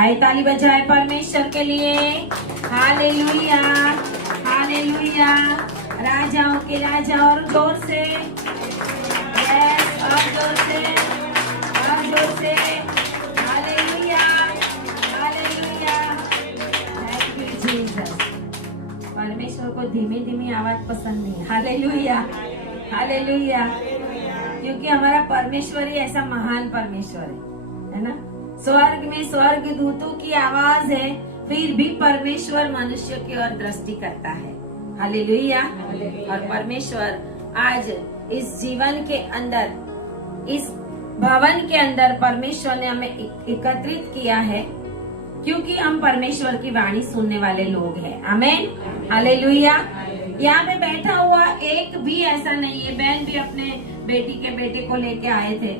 हाय ताली बजाए परमेश्वर के लिए। Hallelujah hallelujah. राजाओं के राजा और जोर से, यस और जोर से और जोर से। Hallelujah hallelujah. Thank you Jesus. परमेश्वर को धीमी धीमी आवाज पसंद नहीं। Hallelujah hallelujah. क्योंकि हमारा परमेश्वर ही ऐसा महान परमेश्वर है ना। स्वर्ग में स्वर्ग दूतों की आवाज है, फिर भी परमेश्वर मनुष्य की ओर दृष्टि करता है। हालेलुया। और परमेश्वर आज इस जीवन के अंदर, इस भवन के अंदर परमेश्वर ने हमें एकत्रित किया है, क्योंकि हम परमेश्वर की वाणी सुनने वाले लोग हैं। आमीन हालेलुया। यहाँ पे बैठा हुआ एक भी ऐसा नहीं है। बहन भी अपने बेटी के बेटे को लेके आए थे,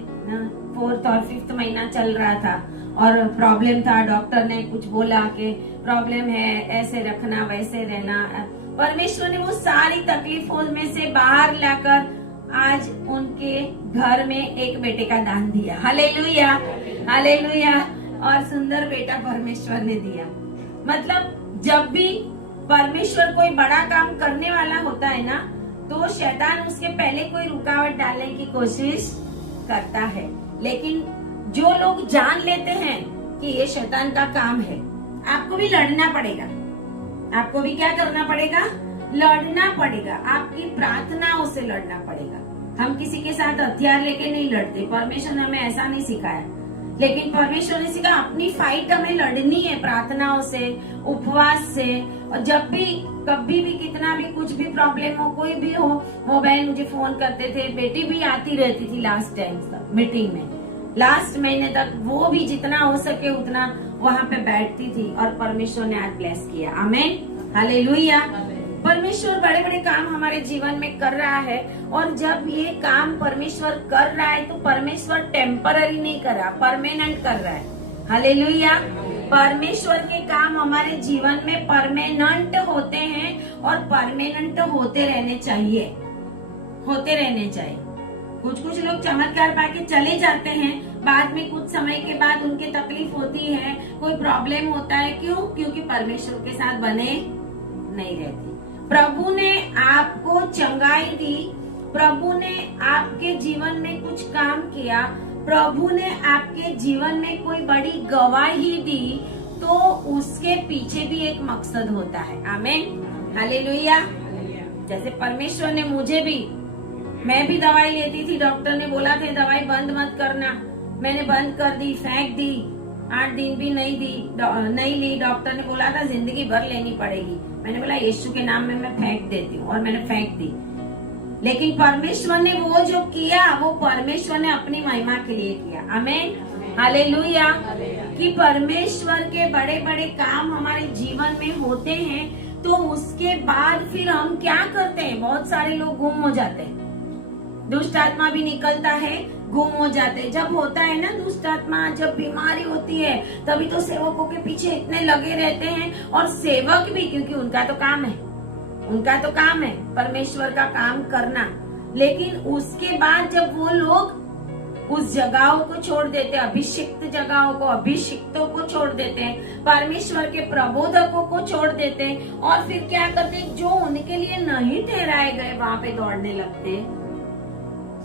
4th और 5th महीना चल रहा था और प्रॉब्लम था। डॉक्टर ने कुछ बोला कि प्रॉब्लम है, ऐसे रखना वैसे रहना। परमेश्वर ने वो सारी तकलीफों में से बाहर लाकर आज उनके घर में एक बेटे का दान दिया। Hallelujah hallelujah. और सुंदर बेटा परमेश्वर ने दिया। मतलब जब भी परमेश्वर कोई बड़ा काम करने वाला होता है ना, तो शैतान उसके पहले कोई रुकावट डालने की कोशिश करता है। लेकिन जो लोग जान लेते हैं कि ये शैतान का काम है, आपको भी लड़ना पड़ेगा। आपको भी क्या करना पड़ेगा? लड़ना पड़ेगा। आपकी प्रार्थनाओं से लड़ना पड़ेगा। हम किसी के साथ हथियार लेके नहीं लड़ते। परमेश्वर ने हमें ऐसा नहीं सिखाया, लेकिन परमेश्वर ने सिखा अपनी फाइट हमें लड़नी है प्रार्थनाओं से, उपवास से। और जब भी कभी भी कितना भी कुछ भी प्रॉब्लम हो, कोई भी हो, वो बहन मुझे फोन करते थे। बेटी भी आती रहती थी लास्ट टाइम मीटिंग में, लास्ट महीने तक वो भी जितना हो सके उतना वहाँ पे बैठती थी। और परमेश्वर ने आज ब्लेस किया। आमीन हालेलुया। परमेश्वर बड़े बड़े काम हमारे जीवन में कर रहा है। और जब ये काम परमेश्वर कर रहा है तो परमेश्वर टेम्पररी नहीं कर रहा, परमानेंट कर रहा है। हालेलुया। परमेश्वर के काम हमारे जीवन में परमानेंट होते हैं और परमानेंट होते रहने चाहिए, होते रहने चाहिए। कुछ कुछ लोग चमत्कार पाके चले जाते हैं, बाद में कुछ समय के बाद उनके तकलीफ होती है, कोई प्रॉब्लम होता है। क्यों? क्योंकि परमेश्वर के साथ बने नहीं रहती। प्रभु ने आपको चंगाई दी, प्रभु ने आपके जीवन में कुछ काम किया, प्रभु ने आपके जीवन में कोई बड़ी गवाही दी, तो उसके पीछे भी एक मकसद होता है। आमीन हालेलुया। जैसे परमेश्वर ने मुझे भी, मैं भी दवाई लेती थी, डॉक्टर ने बोला था दवाई बंद मत करना, मैंने बंद कर दी, फेंक दी। 8 दिन भी नहीं ली। डॉक्टर ने बोला था जिंदगी भर लेनी पड़ेगी। मैंने बोला यीशु के नाम में मैं फेंक देती हूँ, और मैंने फेंक दी। लेकिन परमेश्वर ने वो जो किया, वो परमेश्वर ने अपनी महिमा के लिए किया। आमीन हालेलुया। कि परमेश्वर के बड़े बड़े काम हमारे जीवन में होते हैं, तो उसके बाद फिर हम क्या करते हैं? बहुत सारे लोग गुम हो जाते हैं, दुष्ट आत्मा भी निकलता है, गुम हो जाते। जब होता है ना दुष्ट आत्मा, जब बीमारी होती है, तभी तो सेवकों के पीछे इतने लगे रहते हैं। और सेवक भी, क्योंकि उनका तो काम है, उनका तो काम है परमेश्वर का काम करना। लेकिन उसके बाद जब वो लोग उस जगहों को छोड़ देते, अभिषिक्त जगहों को, अभिषिक्तों को छोड़ देते हैं, परमेश्वर के प्रबोधकों को छोड़ देते हैं, और फिर क्या करते हैं? जो उनके लिए नहीं ठहराए गए वहां पे दौड़ने लगते हैं।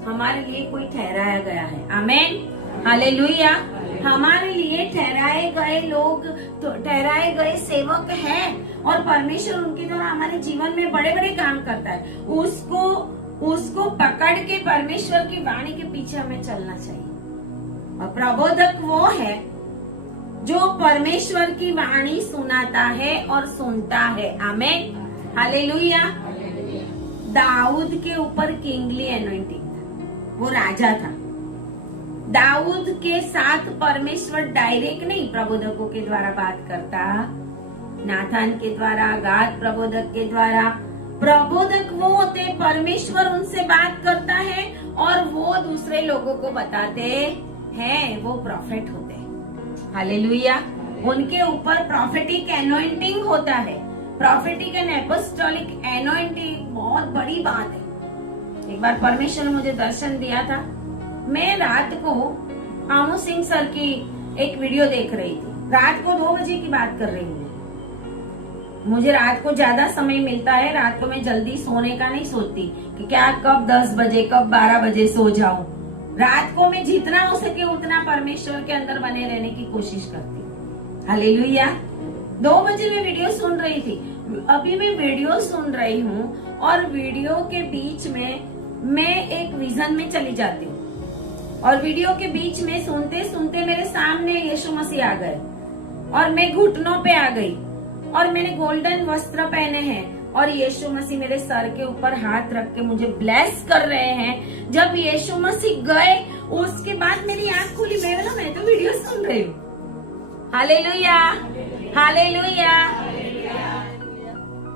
हमारे लिए कोई ठहराया गया है। आमीन हालेलुया। हमारे लिए ठहराए गए लोग, तो ठहराए गए सेवक हैं, और परमेश्वर उनके द्वारा हमारे जीवन में बड़े बड़े काम करता है। उसको पकड़ के परमेश्वर की वाणी के पीछे हमें चलना चाहिए। और प्रबोधक वो है जो परमेश्वर की वाणी सुनाता है और सुनता है। आमीन हालेलुया। दाऊद के ऊपर किंगली एनॉइंटिंग, वो राजा था। दाऊद के साथ परमेश्वर डायरेक्ट नहीं, प्रबोधकों के द्वारा बात करता, नाथान के द्वारा, गाद प्रबोधक के द्वारा। प्रबोधक वो होते, परमेश्वर उनसे बात करता है और वो दूसरे लोगों को बताते हैं, वो प्रॉफिट होते हैं। हालेलुया। उनके ऊपर प्रॉफिटिक एनॉइंटिंग होता है। प्रॉफिटिक एंड एपोस्टोलिक एनॉइंटिंग बहुत बड़ी बात है। एक बार परमेश्वर ने मुझे दर्शन दिया था। मैं रात को आमू सिंह सर की एक वीडियो देख रही थी, रात को 2 बजे की बात कर रही हूँ। मुझे रात को ज्यादा समय मिलता है, रात को मैं जल्दी सोने का नहीं सोचती कि क्या कब 10 बजे कब 12 बजे सो जाऊं। रात को मैं जितना हो सके उतना परमेश्वर के अंदर बने रहने की कोशिश करती हूँ। हालेलुया। 2 बजे मैं वीडियो सुन रही थी, अभी मैं वीडियो सुन रही हूँ और वीडियो के बीच में मैं एक विजन में चली जाती हूँ और वीडियो के बीच में सुनते सुनते मेरे सामने यीशु मसीह आ गए और मैं घुटनों पे आ गई और मैंने गोल्डन वस्त्र पहने हैं और यीशु मसीह मेरे सर के ऊपर हाथ रख के मुझे ब्लेस कर रहे हैं। जब यीशु मसीह गए उसके बाद मेरी आंख खुली, मैं तो वीडियो सुन रही हूँ। Hallelujah, hallelujah.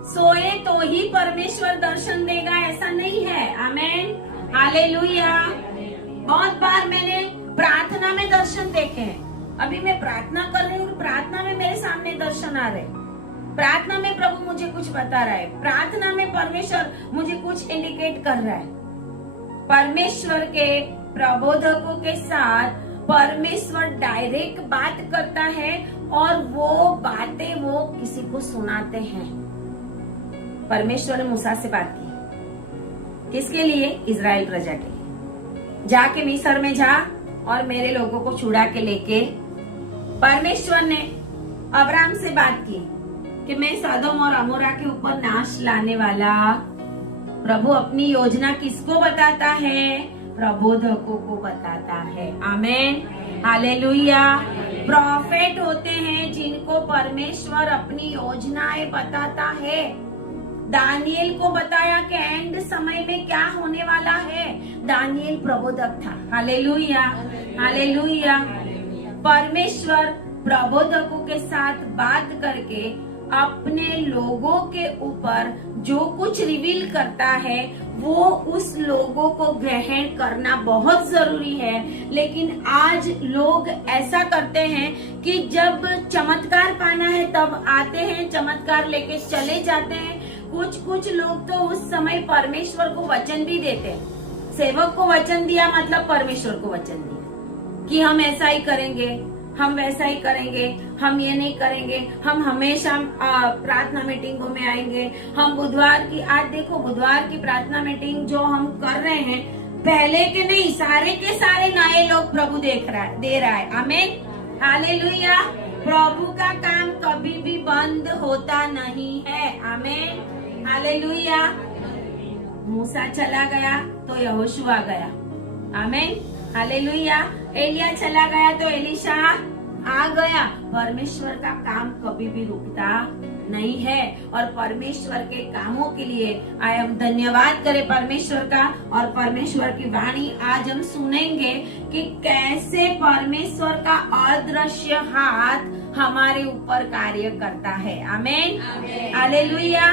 सोए तो ही परमेश्वर दर्शन देगा ऐसा नहीं है। आमेन, हालेलुया। बहुत बार मैंने प्रार्थना में दर्शन देखे हैं। अभी मैं प्रार्थना कर रही हूँ, प्रार्थना में मेरे सामने दर्शन आ रहे, प्रार्थना में प्रभु मुझे कुछ बता रहा है, प्रार्थना में परमेश्वर मुझे कुछ इंडिकेट कर रहा है। परमेश्वर के प्रबोधकों के साथ परमेश्वर डायरेक्ट बात करता है और वो बातें वो किसी को सुनाते हैं। परमेश्वर ने मूसा से बात की, किसके लिए? इजराइल प्रजा के लिए। जाके मिस्र में जा और मेरे लोगों को छुड़ा के लेके। परमेश्वर ने अब्राहम से बात की कि मैं सदोम और अमोरा के ऊपर नाश लाने वाला। प्रभु अपनी योजना किसको बताता है? प्रबोधकों को बताता है। आमेन, हालेलुया। प्रॉफेट होते हैं जिनको परमेश्वर अपनी योजनाएं बताता है। दानियल को बताया कि एंड समय में क्या होने वाला है। दानियल प्रबोधक था। Hallelujah, hallelujah. परमेश्वर प्रबोधकों के साथ बात करके अपने लोगों के ऊपर जो कुछ रिवील करता है वो उस लोगों को ग्रहण करना बहुत जरूरी है। लेकिन आज लोग ऐसा करते हैं कि जब चमत्कार पाना है तब आते हैं, चमत्कार लेके चले जाते हैं। कुछ लोग तो उस समय परमेश्वर को वचन भी देते हैं। सेवक को वचन दिया मतलब परमेश्वर को वचन दिया कि हम ऐसा ही करेंगे, हम वैसा ही करेंगे, हम ये नहीं करेंगे, हम हमेशा प्रार्थना मीटिंगों में आएंगे। हम बुधवार की, आज देखो बुधवार की प्रार्थना मीटिंग जो हम कर रहे हैं, पहले के नहीं, सारे के सारे नए लोग प्रभु दे रहा है। आमीन, हालेलुया। प्रभु का काम कभी भी बंद होता नहीं है। आमीन, हालेलुया। मूसा चला गया तो यहोशू आ गया। आमीन, हालेलुया। एलिया चला गया तो एलीशा आ गया। परमेश्वर का काम कभी भी रुकता नहीं है और परमेश्वर के कामों के लिए हम धन्यवाद करें परमेश्वर का। और परमेश्वर की वाणी आज हम सुनेंगे कि कैसे परमेश्वर का अदृश्य हाथ हमारे ऊपर कार्य करता है। आमीन, हालेलुया।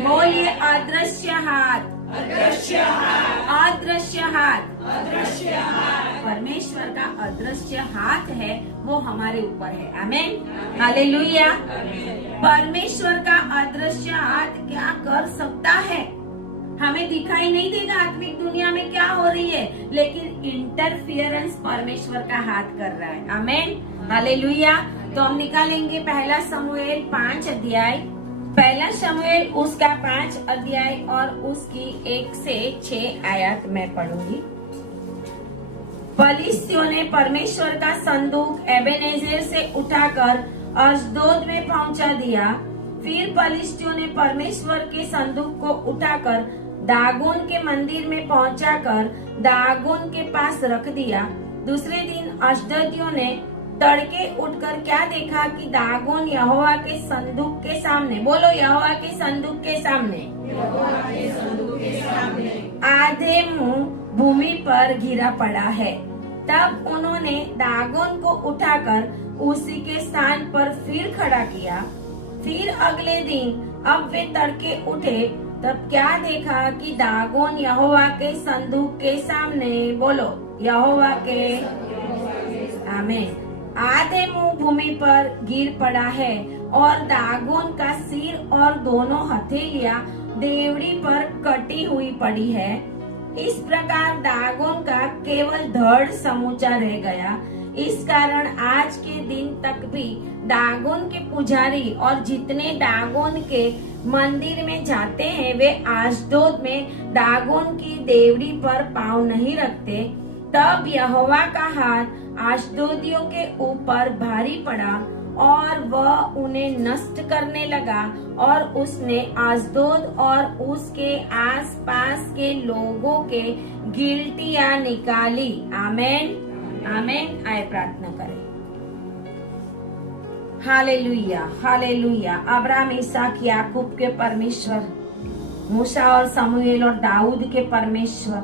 बोलिए अदृश्य हाथ, अदृश्य हाथ, अदृश्य हाथ, अदृश्य हाथ। परमेश्वर का अदृश्य हाथ है वो हमारे ऊपर है। आमीन, हालेलुया। परमेश्वर का अदृश्य हाथ क्या कर सकता है? हमें दिखाई नहीं देगा आत्मिक दुनिया में क्या हो रही है, लेकिन इंटरफियरेंस परमेश्वर का हाथ कर रहा है। आमीन, हालेलुया। तो हम निकालेंगे पहला शमूएल 5 अध्याय, पहला शमूएल उसका 5 अध्याय और उसकी 1 से 6 आयत मैं पढ़ूंगी। फलिस्तियों ने परमेश्वर का संदूक एबेनेजेर से उठाकर अश्दोद में पहुंचा दिया। फिर फलिस्तियों ने परमेश्वर के संदूक को उठाकर दागोन के मंदिर में पहुंचाकर दागोन के पास रख दिया। दूसरे दिन अश्दोदियों ने तड़के उठकर क्या देखा कि दागोन यहोवा के संदूक के सामने, बोलो यहोवा के संदूक के सामने, आधे मुंह भूमि पर गिरा पड़ा है। तब उन्होंने दागोन को उठाकर उसी के स्थान पर फिर खड़ा किया। फिर अगले दिन अब वे तड़के उठे तब क्या देखा कि दागोन यहोवा के संदूक के सामने, बोलो यहोवा के, आमीन, आधे मुंह भूमि पर गिर पड़ा है और दागोन का सिर और दोनों हथेलियां देवड़ी पर कटी हुई पड़ी है। इस प्रकार दागोन का केवल धड़ समूचा रह गया। इस कारण आज के दिन तक भी दागोन के पुजारी और जितने दागोन के मंदिर में जाते हैं वे आशदोद में दागोन की देवड़ी पर पांव नहीं रखते। तब यहोवा का हाथ आशदोदियों के ऊपर भारी पड़ा और वह उन्हें नष्ट करने लगा और उसने आशदोद और उसके आसपास के लोगों के गिलटियां निकाली। आमेन आमेन। आए प्रार्थना करें। Hallelujah hallelujah. अब्राहम, इसहाक, याकूब के परमेश्वर, मूसा और समूएल और दाऊद के परमेश्वर,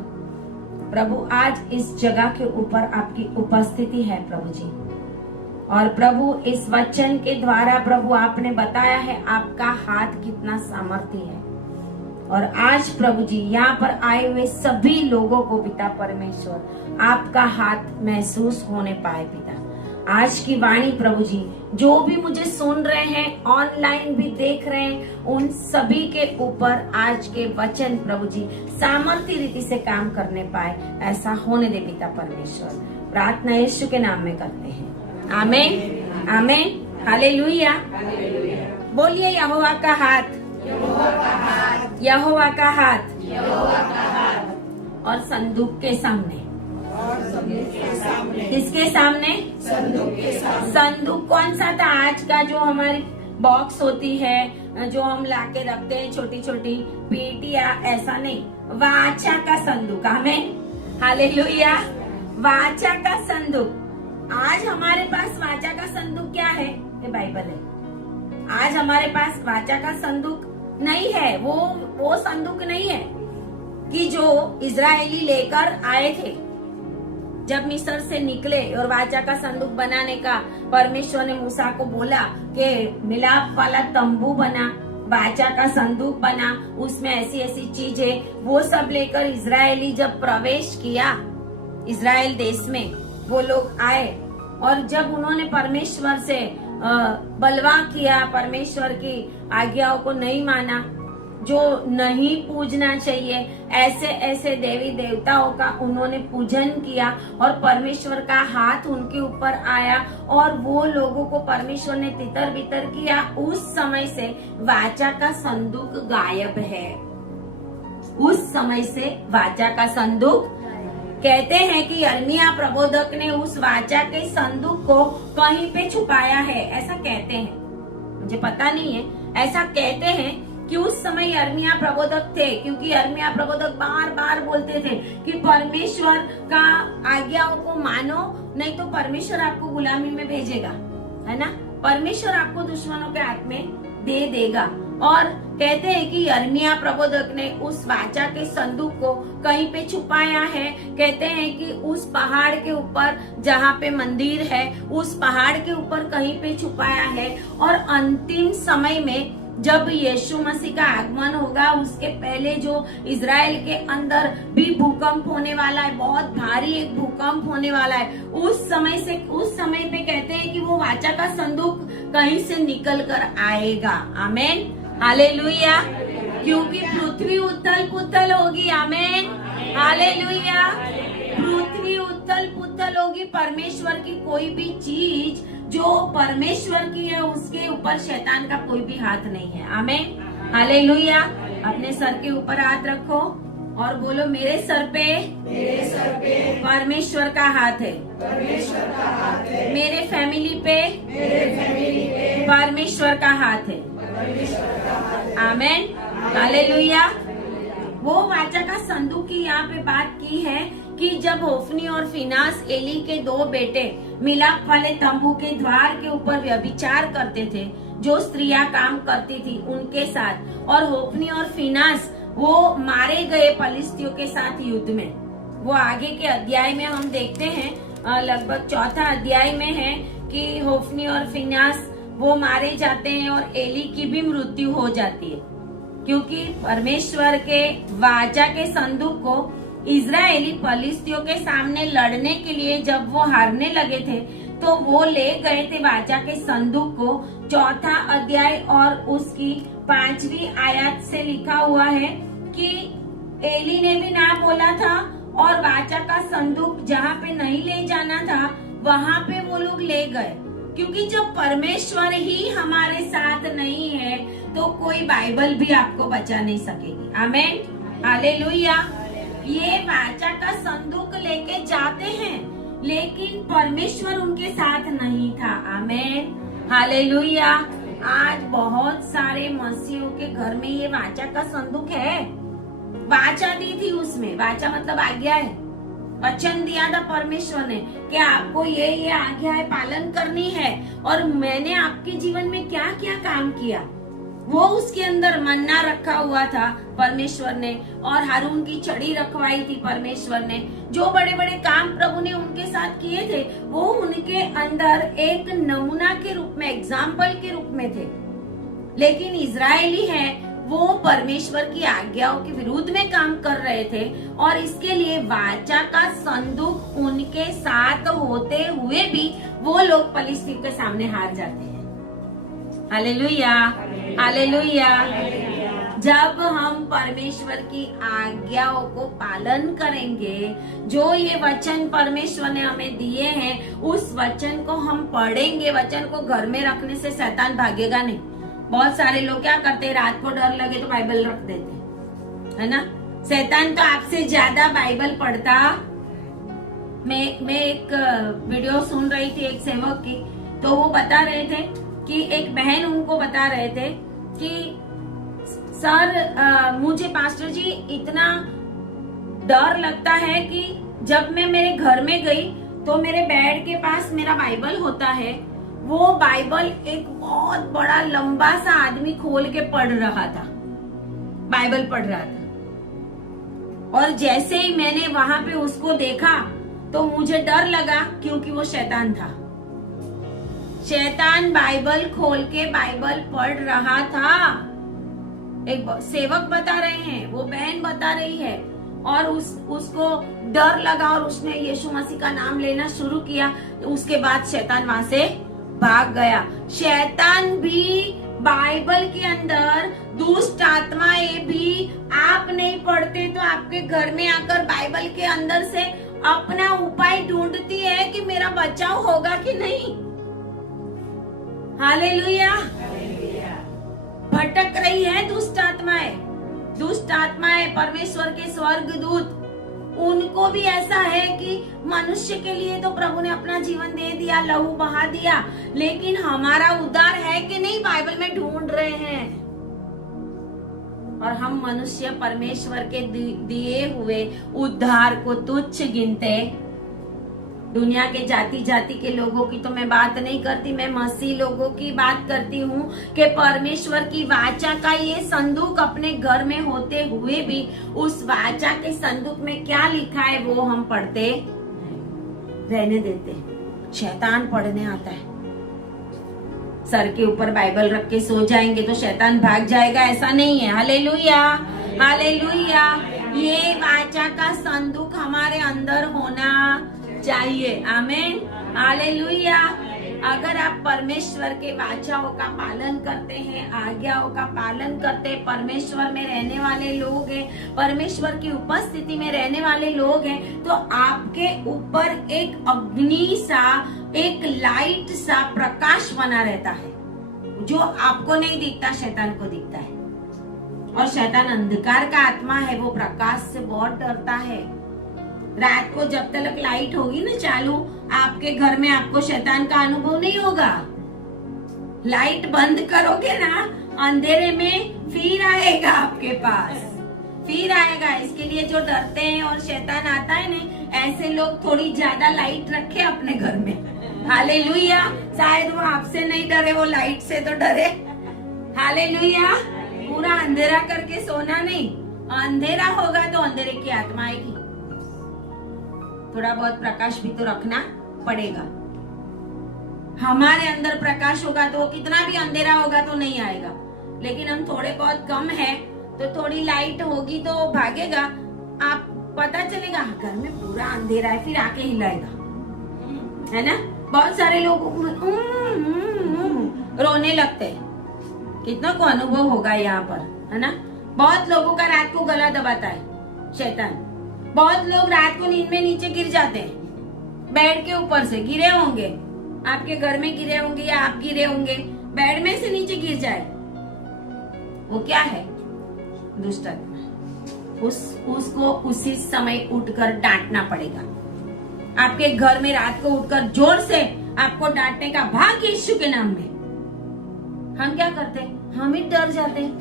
प्रभु आज इस जगह के ऊपर आपकी उपस्थिति है प्रभु जी। और प्रभु इस वचन के द्वारा प्रभु आपने बताया है आपका हाथ कितना सामर्थ्य है। और आज प्रभु जी यहाँ पर आए हुए सभी लोगों को पिता परमेश्वर आपका हाथ महसूस होने पाए पिता। आज की वाणी प्रभु जी जो भी मुझे सुन रहे हैं, ऑनलाइन भी देख रहे हैं, उन सभी के ऊपर आज के वचन प्रभु जी सामर्थ्य रीति से काम करने पाए, ऐसा होने दे पिता परमेश्वर। प्रार्थना यीशु के नाम में करते हैं। आमेन आमेन। हालेलुया। बोलिए यहोवा का हाथ, यहोवा का हाथ। और संदूक के सामने, किसके सामने? संदूक कौन सा था? आज का जो हमारी बॉक्स होती है जो हम लाके रखते हैं, छोटी छोटी पेटियां, ऐसा नहीं, वाचा का संदूक। Amen hallelujah. वाचा का संदूक। आज हमारे पास वाचा का संदूक क्या है? ये बाइबल है। आज हमारे पास वाचा का संदूक नहीं है। वो संदूक नहीं है कि जो इजरायली लेकर आए थे जब मिस्र से निकले और वाचा का संदूक बनाने का परमेश्वर ने मूसा को बोला कि मिलाप वाला तंबू बना, वाचा का संदूक बना, उसमें ऐसी ऐसी चीजें, वो सब लेकर इजरायली जब प्रवेश किया इजराइल देश में, वो लोग आए और जब उन्होंने परमेश्वर से बलवा किया, परमेश्वर की आज्ञाओं को नहीं माना, जो नहीं पूजना चाहिए, ऐसे ऐसे देवी देवताओं का उन्होंने पूजन किया और परमेश्वर का हाथ उनके ऊपर आया और वो लोगों को परमेश्वर ने तितर बितर किया। उस समय से वाचा का संदूक गायब है। उस समय से वाचा का संदूक, कहते हैं कि यिर्मयाह प्रबोधक ने उस वाचा के संदूक को कहीं पे छुपाया है, ऐसा कहते हैं, मुझे पता नहीं है, ऐसा कहते हैं कि उस समय यिर्मयाह प्रबोधक थे, क्योंकि यिर्मयाह प्रबोधक बार बार बोलते थे कि परमेश्वर का आज्ञाओं को मानो, नहीं तो परमेश्वर आपको गुलामी में भेजेगा, है ना, परमेश्वर आपको दुश्मनों के हाथ में दे देगा। और कहते हैं कि यिर्मयाह प्रबोधक ने उस वाचा के संदूक को कहीं पे छुपाया है। कहते हैं कि उस पहाड़ के ऊपर जहाँ पे मंदिर है, उस पहाड़ के ऊपर कहीं पे छुपाया है। और अंतिम समय में जब यीशु मसीह का आगमन होगा, उसके पहले जो इजराइल के अंदर भी भूकंप होने वाला है, बहुत भारी एक भूकंप होने वाला है, उस समय पे कहते हैं कि वो वाचा का संदूक कहीं से निकल कर आएगा। Amen hallelujah. क्योंकि पृथ्वी उथल पुथल होगी। Amen hallelujah. पृथ्वी उथल पुथल होगी। परमेश्वर की कोई भी चीज जो परमेश्वर की है उसके ऊपर शैतान का कोई भी हाथ नहीं है। Amen hallelujah. अपने सर के ऊपर हाथ रखो और बोलो, मेरे सर पे परमेश्वर का हाथ है। मेरे फैमिली पे परमेश्वर का हाथ है। Amen hallelujah. वो वाचा का संदूक की यहाँ पे बात की है कि जब होफनी और फिनास, एली के दो बेटे, मिलाप वाले तंबू के द्वार के ऊपर व्यभिचार करते थे, जो स्त्रियां काम करती थी उनके साथ, और होफनी और फिनास वो मारे गए फलिस्तियों के साथ युद्ध में। वो आगे के अध्याय में हम देखते हैं, लगभग 4था अध्याय में है कि होफनी और फिनास वो मारे जाते हैं और एली की भी मृत्यु हो जाती है, क्योंकि परमेश्वर के वाचा के संदूक को इजरायली फलिस्तियों के सामने लड़ने के लिए जब वो हारने लगे थे तो वो ले गए थे वाचा के संदूक को। 4था अध्याय और उसकी 5वीं आयत से लिखा हुआ है कि एली ने भी ना बोला था और वाचा का संदूक जहाँ पे नहीं ले जाना था वहां पे वो लोग ले गए, क्योंकि जब परमेश्वर ही हमारे साथ नहीं है तो कोई बाइबल भी आपको बचा नहीं सकेगी। आमीन, हालेलुया। ये वाचा का संदूक लेके जाते हैं, लेकिन परमेश्वर उनके साथ नहीं था। आमीन, हालेलुया। आज बहुत सारे मसीहों के घर में ये वाचा का संदूक है। वाचा दी थी उसमें, वाचा मतलब आज्ञा है, वचन दिया था परमेश्वर ने कि आपको ये आज्ञाएं पालन करनी है, और मैंने आपके जीवन में क्या क्या काम किया वो उसके अंदर मन्ना रखा हुआ था परमेश्वर ने, और हारून की छड़ी रखवाई थी परमेश्वर ने। जो बड़े बड़े काम प्रभु ने उनके साथ किए थे वो उनके अंदर एक नमूना के रूप में, एग्जाम्पल के रूप में थे। लेकिन इजरायली है वो परमेश्वर की आज्ञाओं के विरुद्ध में काम कर रहे थे, और इसके लिए वाचा का संदूक उनके साथ होते हुए भी वो लोग फिलिस्तीन के सामने हार जाते हैं। Hallelujah, hallelujah. जब हम परमेश्वर की आज्ञाओं को पालन करेंगे, जो ये वचन परमेश्वर ने हमें दिए हैं, उस वचन को हम पढ़ेंगे, वचन को घर में रखने से शैतान भागेगा नहीं। बहुत सारे लोग क्या करते हैं, रात को डर लगे तो बाइबल रख देते, है ना। शैतान तो आपसे ज्यादा बाइबल पढ़ता। मैं एक वीडियो सुन रही थी एक सेवक की, तो वो बता रहे थे कि एक बहन उनको बता रहे थे कि सर मुझे पास्टर जी इतना डर लगता है कि जब मैं मेरे घर में गई तो मेरे बेड के पास मेरा बाइबल होता है, वो बाइबल एक बहुत बड़ा लंबा सा आदमी खोल के पढ़ रहा था, बाइबल पढ़ रहा था। और जैसे ही मैंने वहां पे उसको देखा तो मुझे डर लगा, क्योंकि वो शैतान था। शैतान बाइबल खोल के बाइबल पढ़ रहा था। एक सेवक बता रहे हैं, वो बहन बता रही है, और उसको डर लगा और उसने यीशु मसीह का नाम लेना शुरू किया। उसके बाद शैतान वहां से भाग गया। शैतान भी बाइबल के अंदर, दुष्ट आत्माएं भी, आप नहीं पढ़ते तो आपके घर में आकर बाइबल के अंदर से अपना उपाय ढूंढती है कि मेरा बचाव होगा कि नहीं। हालेलुया। भटक रही है दुष्ट आत्माएं। दुष्ट आत्माएं, परमेश्वर के स्वर्गदूत, उनको भी ऐसा है कि मनुष्य के लिए तो प्रभु ने अपना जीवन दे दिया, लहू बहा दिया, लेकिन हमारा उद्धार है कि नहीं बाइबल में ढूंढ रहे हैं। और हम मनुष्य परमेश्वर के दिए हुए उद्धार को तुच्छ गिनते। दुनिया के जाति जाति के लोगों की तो मैं बात नहीं करती, मैं मसीह लोगों की बात करती हूँ कि परमेश्वर की वाचा का ये संदूक अपने घर में होते हुए भी उस वाचा के संदूक में क्या लिखा है वो हम पढ़ते रहने देते। शैतान पढ़ने आता है। सर के ऊपर बाइबल रख के सो जाएंगे तो शैतान भाग जाएगा, ऐसा नहीं है। Hallelujah, hallelujah. ये वाचा का संदूक हमारे अंदर होना चाहिए। आमीन, हालेलुया। अगर आप परमेश्वर के वाचाओं का पालन करते हैं, आज्ञाओं का पालन करते हैं, परमेश्वर में रहने वाले लोग हैं, परमेश्वर की उपस्थिति में रहने वाले लोग हैं, तो आपके ऊपर एक अग्नि सा, एक लाइट सा प्रकाश बना रहता है, जो आपको नहीं दिखता, शैतान को दिखता है। और शैतान अंधकार का आत्मा है, वो प्रकाश से बहुत डरता है। रात को जब तक लाइट होगी ना चालू, आपके घर में आपको शैतान का अनुभव नहीं होगा। लाइट बंद करोगे ना, अंधेरे में फिर आएगा आपके पास, फिर आएगा। इसके लिए जो डरते हैं और शैतान आता है ना, ऐसे लोग थोड़ी ज्यादा लाइट रखे अपने घर में। हालेलुया। शायद वो आपसे नहीं डरे, वो लाइट से तो डरे। हालेलुया। पूरा अंधेरा करके सोना नहीं, अंधेरा होगा तो अंधेरे की आत्मा आएगी। थोड़ा बहुत प्रकाश भी तो रखना पड़ेगा। हमारे अंदर प्रकाश होगा तो कितना भी अंधेरा होगा तो नहीं आएगा, लेकिन हम थोड़े बहुत कम है तो थोड़ी लाइट होगी तो भागेगा। आप पता चलेगा घर में पूरा अंधेरा है, फिर आके हिलाएगा, है ना। बहुत सारे लोग रोने लगते हैं। कितना को अनुभव होगा यहाँ पर, है ना। बहुत लोगों का रात को गला दबाता है शैतान। बहुत लोग रात को नींद में नीचे गिर जाते हैं। बेड के ऊपर से गिरे होंगे, आपके घर में गिरे होंगे या आप गिरे होंगे, बेड में से नीचे गिर जाए, वो क्या है? दुष्ट आत्मा। उसको उसी समय उठकर डांटना पड़ेगा। आपके घर में रात को उठकर जोर से आपको डांटने का, भाग यीशु के नाम में। हम क्या करते हैं? हम ही डर जाते हैं।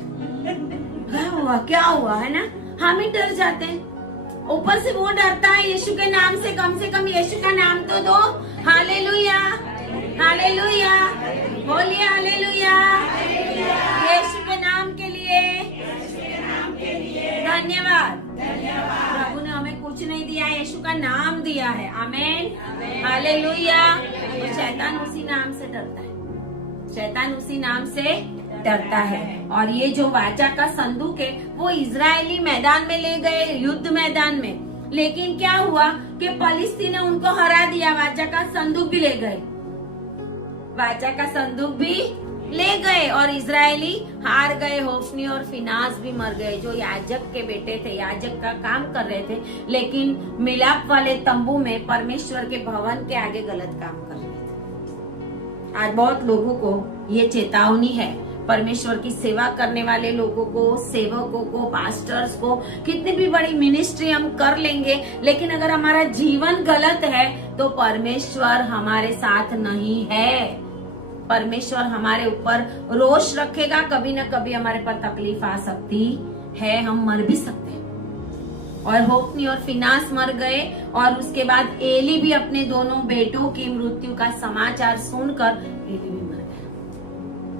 क्या हुआ है ना, हम ही डर जाते हैं। ऊपर से वो डरता है यीशु के नाम से कम यीशु का नाम तो दो। हालेलुया, हालेलुया, बोलिए हालेलुया। यीशु के नाम के लिए धन्यवाद। प्रभु ने हमें कुछ नहीं दिया, यीशु का नाम दिया है। आमीन, हालेलुया। तो शैतान उसी नाम से डरता है, शैतान उसी नाम से डरता है। और ये जो वाचा का संदूक है वो इजरायली मैदान में ले गए, युद्ध मैदान में। लेकिन क्या हुआ कि फलिस्तीन ने उनको हरा दिया, वाचा का संदूक भी ले गए, वाचा का संदूक भी ले गए और इजरायली हार गए। होफनी और फिनास भी मर गए, जो याजक के बेटे थे, याजक का काम कर रहे थे, लेकिन मिलाप वाले तंबू में परमेश्वर के भवन के आगे गलत काम कर रहे थे। आज बहुत लोगों को ये चेतावनी है, परमेश्वर की सेवा करने वाले लोगों को, सेवकों को, पास्टर्स को, कितनी भी बड़ी मिनिस्ट्री हम कर लेंगे, लेकिन अगर हमारा जीवन गलत है तो परमेश्वर हमारे साथ नहीं है। परमेश्वर हमारे ऊपर रोष रखेगा, कभी न कभी हमारे पर तकलीफ आ सकती है, हम मर भी सकते हैं। और होफनी और फिनास मर गए और उसके बाद एली भी अपने दोनों बेटों की मृत्यु का समाचार सुनकर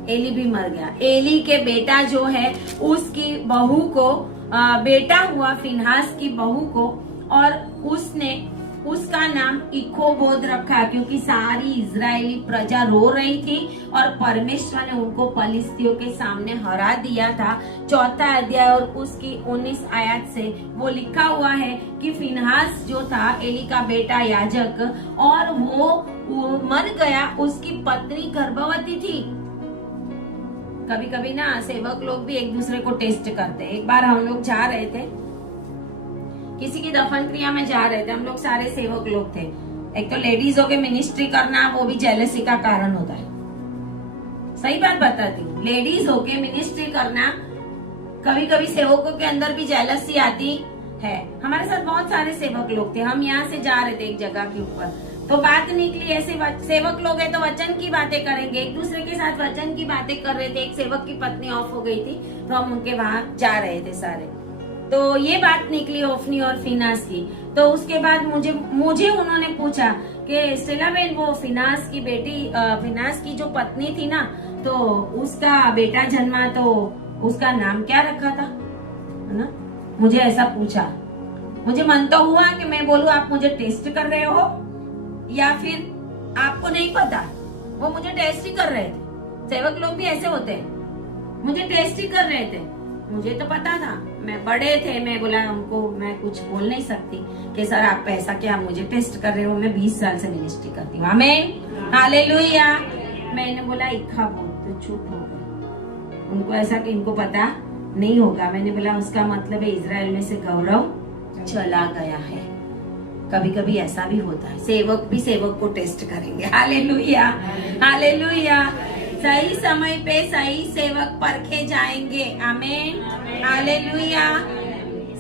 एली भी मर गया। एली के बेटा जो है उसकी बहू को बेटा हुआ फिनहास की बहू को, और उसने उसका नाम इकोबोद रखा क्योंकि सारी इजरायली प्रजा रो रही थी और परमेश्वर ने उनको फलिस्तियों के सामने हरा दिया था। 4 अध्याय और उसकी 19 आयत से वो लिखा हुआ है कि फिनहास जो था एली का बेटा याजक, और वो मर गया, उसकी पत्नी गर्भवती थी। कभी कभी ना सेवक लोग भी एक दूसरे को टेस्ट करते हैं। एक बार हम लोग जा रहे थे, किसी की दफन क्रिया में जा रहे थे, हम लोग सारे सेवक लोग थे। एक तो लेडीज होके मिनिस्ट्री करना वो भी जेलसी का कारण होता है, सही बात बताती हूँ। लेडीज होके मिनिस्ट्री करना, कभी कभी सेवकों के अंदर भी जेलसी आती है। हमारे साथ बहुत सारे सेवक लोग थे, हम यहाँ से जा रहे थे एक जगह के ऊपर, तो बात निकली ऐसे, सेवक लोग है तो वचन की बातें करेंगे, एक दूसरे के साथ वचन की बातें कर रहे थे। एक सेवक की पत्नी ऑफ हो गई थी तो हम उनके वहां जा रहे थे सारे, तो ये बात निकली होफनी और फिनास की। तो उसके बाद मुझे उन्होंने पूछा कि स्टेला बहन, वो फिनास की बेटी, फिनास की जो पत्नी थी ना, तो उसका बेटा जन्मा तो उसका नाम क्या रखा था, है ना? मुझे ऐसा पूछा। मुझे मन तो हुआ कि मैं बोलूं आप मुझे टेस्ट कर रहे हो या फिर आपको नहीं पता। वो मुझे टेस्ट ही कर रहे थे, सेवक लोग भी ऐसे होते हैं, मुझे टेस्ट ही कर रहे थे। मुझे तो पता था, मैं बड़े थे, मैं बोला उनको, मैं कुछ बोल नहीं सकती कि सर आप ऐसा क्या मुझे टेस्ट कर रहे हो, मैं 20 साल से मिनिस्ट्री करती हूँ। आमीन, हालेलुया। मैंने बोला इक्खा बोल, तो चुप हो गए। उनको ऐसा कि इनको पता नहीं होगा। मैंने बोला उसका मतलब है इजराइल में से गौरव चला गया है। कभी कभी ऐसा भी होता है, सेवक भी सेवक को टेस्ट करेंगे। Hallelujah, hallelujah. सही समय पे सही सेवक परखे जाएंगे। आमीन, हालेलुया।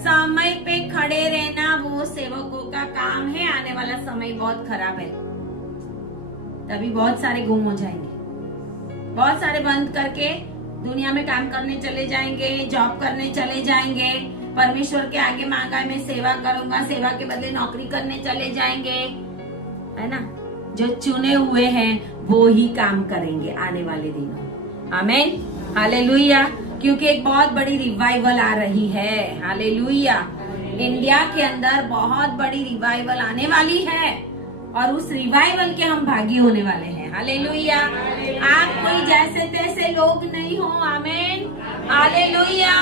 समय पे खड़े रहना वो सेवकों का काम है। आने वाला समय बहुत खराब है, तभी बहुत सारे गुम हो जाएंगे, बहुत सारे बंद करके दुनिया में काम करने चले जाएंगे, जॉब करने चले जाएंगे, परमेश्वर के आगे मांगा मैं सेवा करूंगा, सेवा के बदले नौकरी करने चले जाएंगे, है ना? जो चुने हुए हैं वो ही काम करेंगे आने वाले दिनों। आमीन, हालेलुया। क्योंकि एक बहुत बड़ी रिवाइवल आ रही है। हालेलुया। इंडिया के अंदर बहुत बड़ी रिवाइवल आने वाली है और उस रिवाइवल के हम भागी होने वाले हैं। हालेलुया। आप कोई जैसे तैसे लोग नहीं हो। आमीन, हालेलुया।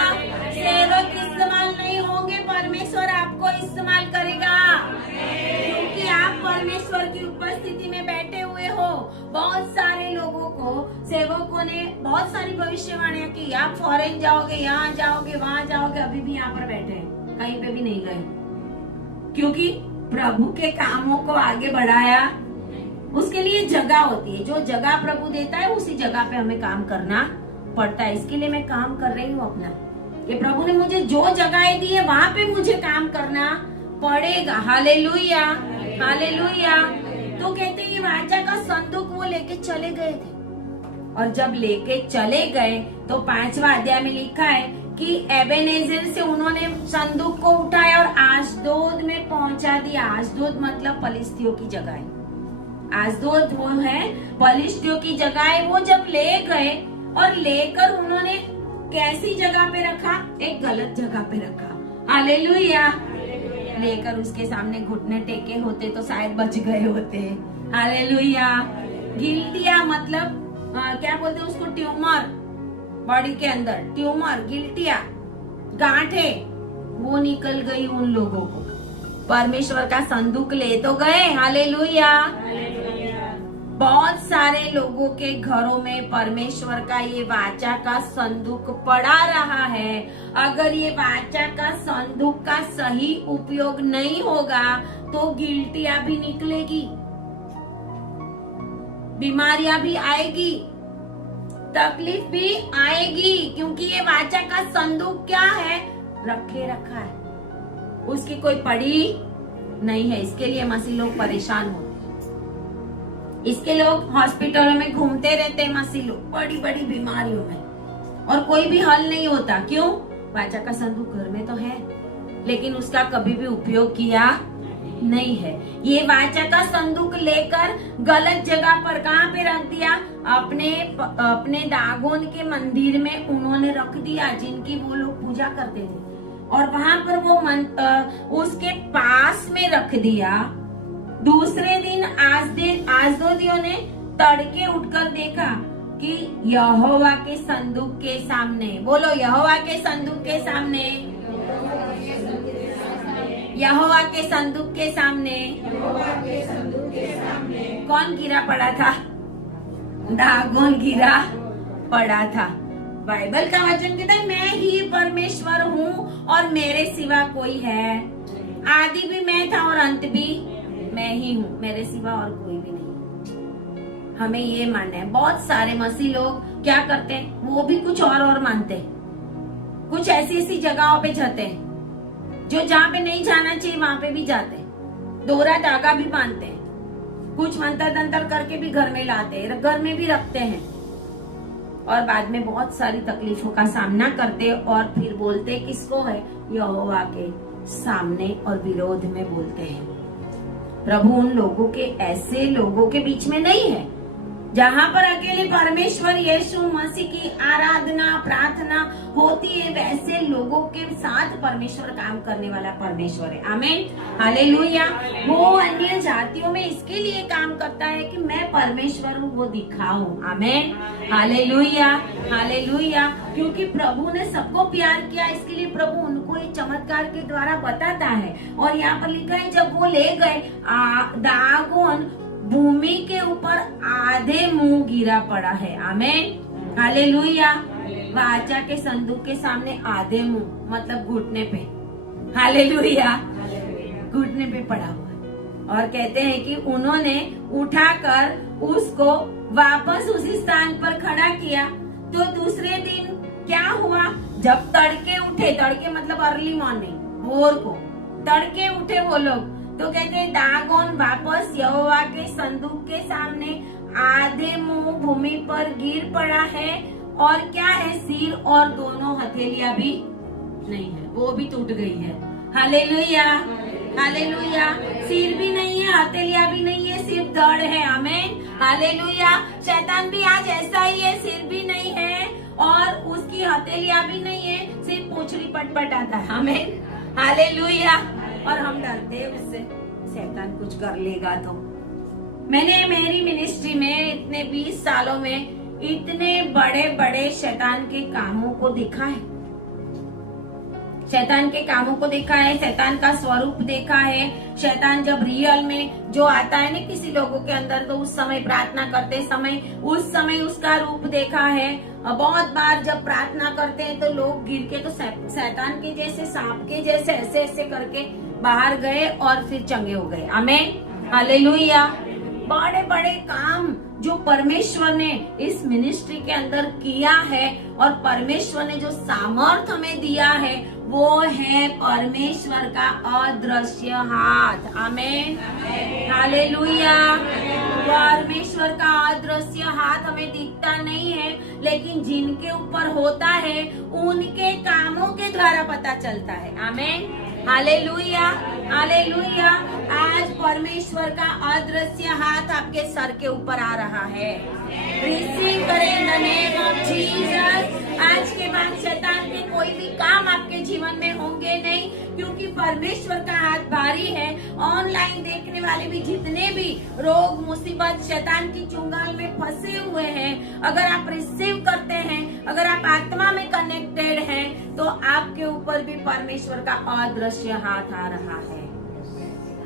सेवक इस्तेमाल नहीं होंगे, परमेश्वर आपको इस्तेमाल करेगा क्योंकि आप परमेश्वर की उपस्थिति में बैठे हुए हो। बहुत सारे लोगों को सेवकों ने बहुत सारी भविष्यवाणियां की, आप फॉरेन जाओगे, यहाँ जाओगे, वहां जाओगे, अभी भी यहाँ पर बैठे हैं, कहीं पे भी नहीं गए, क्योंकि प्रभु के कामों को आगे बढ़ाया। उसके लिए जगह होती है, जो जगह प्रभु देता है उसी जगह पे हमें काम करना पड़ता है। इसके लिए मैं काम कर रही हूँ अपना, कि प्रभु ने मुझे जो जगह दी है वहां पे मुझे काम करना पड़ेगा। Hallelujah, hallelujah. तो कहते ये वाचा का संदूक वो लेके चले गए थे, और जब लेके चले गए तो 5वां अध्याय में लिखा है कि एबेनेजर से उन्होंने संदूक को उठाया और आशदोद में पहुंचा दिया। आशदोद मतलब फलिस्तियों की जगह है। आशदोद वो है फलिस्तियों की जगह है। वो जब ले गए और लेकर उन्होंने कैसी जगह पे रखा? एक गलत जगह पे रखा। हालेलुया। लेकर उसके सामने घुटने टेके होते तो शायद बच गए होते। हालेलुया। गिल्टिया मतलब क्या बोलते हैं उसको? ट्यूमर, बॉडी के अंदर ट्यूमर, गिल्टिया, गांठे, वो निकल गई उन लोगों को। परमेश्वर का संदूक ले तो गए। हालेलुया। बहुत सारे लोगों के घरों में परमेश्वर का ये वाचा का संदूक पड़ा रहा है। अगर ये वाचा का संदूक का सही उपयोग नहीं होगा तो गिल्टियां भी निकलेगी, बीमारियां भी आएगी, तकलीफ भी आएगी, क्योंकि ये वाचा का संदूक क्या है? रखे रखा है, उसकी कोई पड़ी नहीं है। इसके लिए मसीह लोग परेशान होते, इसके लोग हॉस्पिटलों में घूमते रहते हैं, मसीह लोग बड़ी बड़ी बीमारियों में, और कोई भी हल नहीं होता। क्यों? वाचा का संदूक घर में तो है लेकिन उसका कभी भी उपयोग किया नहीं है। ये वाचा का संदूक लेकर गलत जगह पर कहाँ पे रख दिया? अपने दागोन के मंदिर में उन्होंने रख दिया, जिनकी वो लोग पूजा करते थे, और वहां पर वो उसके पास में रख दिया। दूसरे दिन आशदोदियों ने तड़के उठकर देखा कि यहोवा के संदूक के सामने, बोलो यहोवा के संदूक के सामने, यहोवा के संदूक के सामने कौन गिरा पड़ा था? दागोन गिरा पड़ा था। बाइबल का वचन कहता है मैं ही परमेश्वर हूँ और मेरे सिवा कोई है। आदि भी मैं था और अंत भी मैं ही हूँ, मेरे सिवा और कोई भी नहीं। हमें ये मानना है। बहुत सारे मसीह लोग क्या करते हैं? वो भी कुछ और मानते हैं, कुछ ऐसी ऐसी जगहों पे जाते हैं जो जहाँ पे नहीं जाना चाहिए वहां पे भी जाते हैं, दोहरा धागा भी बांधते हैं, कुछ मंतर तंत्र करके भी घर में लाते हैं, घर में भी रखते हैं, और बाद में बहुत सारी तकलीफों का सामना करते और फिर बोलते किसको है? यहोवा के सामने और विरोध में बोलते हैं। प्रभु उन लोगों के, ऐसे लोगों के बीच में नहीं है। जहाँ पर अकेले परमेश्वर यीशु मसीह की आराधना प्रार्थना होती है, वैसे लोगों के साथ परमेश्वर काम करने वाला परमेश्वर है। आमीन, हालेलुया। वो अन्य जातियों में इसके लिए काम करता है कि मैं परमेश्वर हूँ, वो दिखाऊं। आमीन, हालेलुया, हालेलुया। क्योंकि प्रभु ने सबको प्यार किया, इसके लिए प्रभु उनको एक चमत्कार के द्वारा बताता है। और यहाँ पर लिखा है जब वो ले गए दागोन भूमि के ऊपर आधे मुंह गिरा पड़ा है। आमीन, हालेलुया। वाचा के संदूक के सामने आधे मुंह मतलब घुटने पे, हालेलुया, घुटने पे पड़ा हुआ है। और कहते हैं कि उन्होंने उठाकर उसको वापस उसी स्थान पर खड़ा किया। तो दूसरे दिन क्या हुआ? जब तड़के उठे, तड़के मतलब अर्ली मॉर्निंग, भोर को तड़के उठे वो लोग, तो कहते हैं दागोन वापस यहोवा के संदूक के सामने आधे मुंह भूमि पर गिर पड़ा है। और क्या है? सिर और दोनों हथेलियां भी नहीं है, वो भी टूट गई है। Hallelujah, hallelujah. सिर भी नहीं है, हथेलियां भी नहीं है, सिर्फ दर्द है। आमीन, हालेलुया। शैतान भी आज ऐसा ही है, सिर भी नहीं है और उसकी हथेलियां भी नहीं है, सिर्फ पूंछड़ी पटपटाता है। आमीन, हालेलुया। और हम डरते हैं उससे, शैतान कुछ कर लेगा तो। मैंने मेरी मिनिस्ट्री में इतने 20 सालों में इतने बड़े बड़े शैतान के कामों को देखा है, शैतान के कामों को देखा है, शैतान का स्वरूप देखा है। शैतान जब रियल में जो आता है ना किसी लोगों के अंदर, तो उस समय प्रार्थना करते समय उस समय उसका रूप देखा है। बहुत बार जब प्रार्थना करते हैं तो लोग गिर के तो शैतान के जैसे, सांप के जैसे ऐसे ऐसे करके बाहर गए और फिर चंगे हो गए। आमीन, हालेलुया। बड़े बड़े काम जो परमेश्वर ने इस मिनिस्ट्री के अंदर किया है और परमेश्वर ने जो सामर्थ्य हमें दिया है वो है परमेश्वर का अदृश्य हाथ। आमीन, हालेलुया। परमेश्वर का अदृश्य हाथ हमें दिखता नहीं है, लेकिन जिनके ऊपर होता है उनके कामों के द्वारा पता चलता है। आमीन, हालेलुया, हालेलुया। आज परमेश्वर का अदृश्य हाथ आपके सर के ऊपर आ रहा है। रिसीव करें in the name of Jesus. आज के बाद शैतान के कोई भी काम आपके जीवन में होंगे नहीं, क्योंकि परमेश्वर का हाथ भारी है। ऑनलाइन देखने वाले भी जितने भी रोग मुसीबत शैतान की चुंगाल में फंसे हुए हैं, अगर आप रिसीव करते हैं, अगर आप आत्मा में कनेक्टेड हैं, तो आपके ऊपर भी परमेश्वर का अदृश्य हाथ आ रहा है।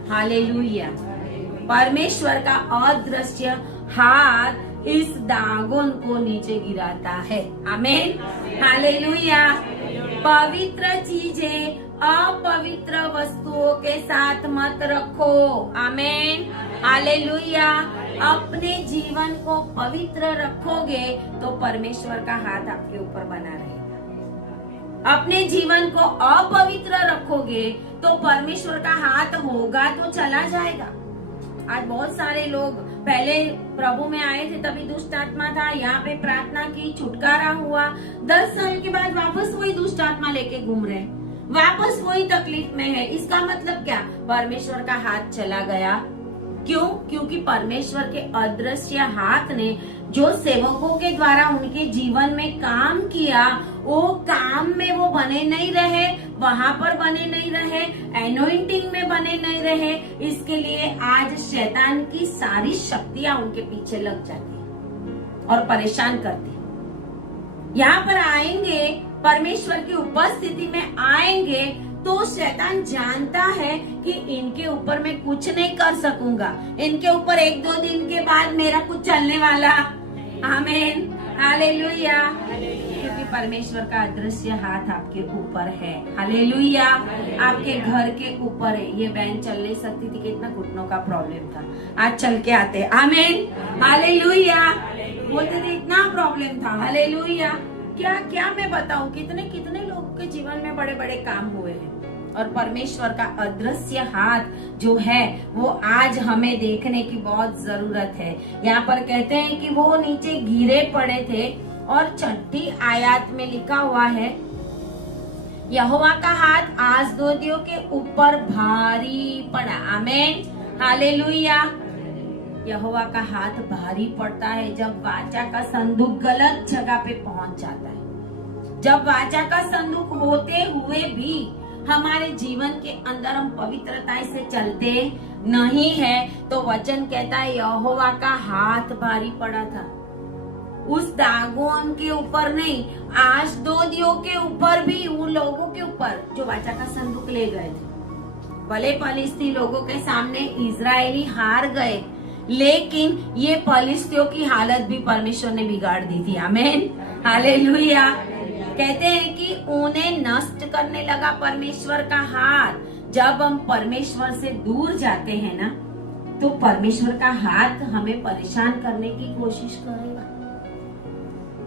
हालेलुया। परमेश्वर का अदृश्य हाथ इस दागोन को नीचे गिराता है। आमीन, हालेलुया। पवित्र चीजें अपवित्र वस्तुओं के साथ मत रखो। आमीन, हालेलुया। अपने जीवन को पवित्र रखोगे तो परमेश्वर का हाथ आपके ऊपर बना रहेगा। अपने जीवन को अपवित्र रखोगे तो परमेश्वर का हाथ होगा तो चला जाएगा। आज बहुत सारे लोग पहले प्रभु में आए थे, तभी दुष्ट आत्मा था, यहाँ पे प्रार्थना की, छुटकारा हुआ, 10 साल के बाद वापस वही दुष्ट आत्मा लेके घूम रहे, वापस वही तकलीफ में है। इसका मतलब क्या? परमेश्वर का हाथ चला गया। क्यों? क्योंकि परमेश्वर के अदृश्य हाथ ने जो सेवकों के द्वारा उनके जीवन में काम किया, वो काम में वो बने नहीं रहे, वहां पर बने नहीं रहे, एनोइंटिंग में बने नहीं रहे। इसके लिए आज शैतान की सारी शक्तियां उनके पीछे लग जाती और परेशान करती। यहाँ पर आएंगे, परमेश्वर की उपस्थिति में आएंगे तो शैतान जानता है कि इनके ऊपर मैं कुछ नहीं कर सकूंगा, इनके ऊपर 1-2 दिन के बाद मेरा कुछ चलने वाला। आमीन, हालेलुया। क्योंकि परमेश्वर का अदृश्य हाथ आपके ऊपर है। हालेलुया। आपके घर के ऊपर है। ये बहन चल नहीं सकती थी, कितना घुटनों का प्रॉब्लम था, आज चल के आते। आमीन, हालेलुया। बोलते थे इतना प्रॉब्लम था। हालेलुया। क्या क्या मैं बताऊं, कितने कितने लोगों के जीवन में बड़े बड़े काम हुए हैं। और परमेश्वर का अदृश्य हाथ जो है वो आज हमें देखने की बहुत जरूरत है। यहाँ पर कहते हैं कि वो नीचे गिरे पड़े थे और 6ठी आयत में लिखा हुआ है, यहोवा का हाथ आसदोदियों के ऊपर भारी पड़ा। आमीन, हालेलुया। यहोवा का हाथ भारी पड़ता है जब वाचा का संदूक गलत जगह पे पहुंच जाता है। जब वाचा का संदूक होते हुए भी हमारे जीवन के अंदर हम पवित्रता से चलते नहीं है, तो वचन कहता है यहोवा का हाथ भारी पड़ा था। उस दागोन के ऊपर नहीं, आशदोदियों के ऊपर भी, उन लोगों के ऊपर जो वाचा का संदूक ले गए थे। भले फलिस्ती लोगों के सामने इजरायली हार गए, लेकिन ये फलिस्तियों की हालत भी परमेश्वर ने बिगाड़ दी थी। आमीन, हालेलुया। कहते हैं कि उन्हें नष्ट करने लगा परमेश्वर का हाथ। जब हम परमेश्वर से दूर जाते हैं ना, तो परमेश्वर का हाथ हमें परेशान करने की कोशिश करेगा।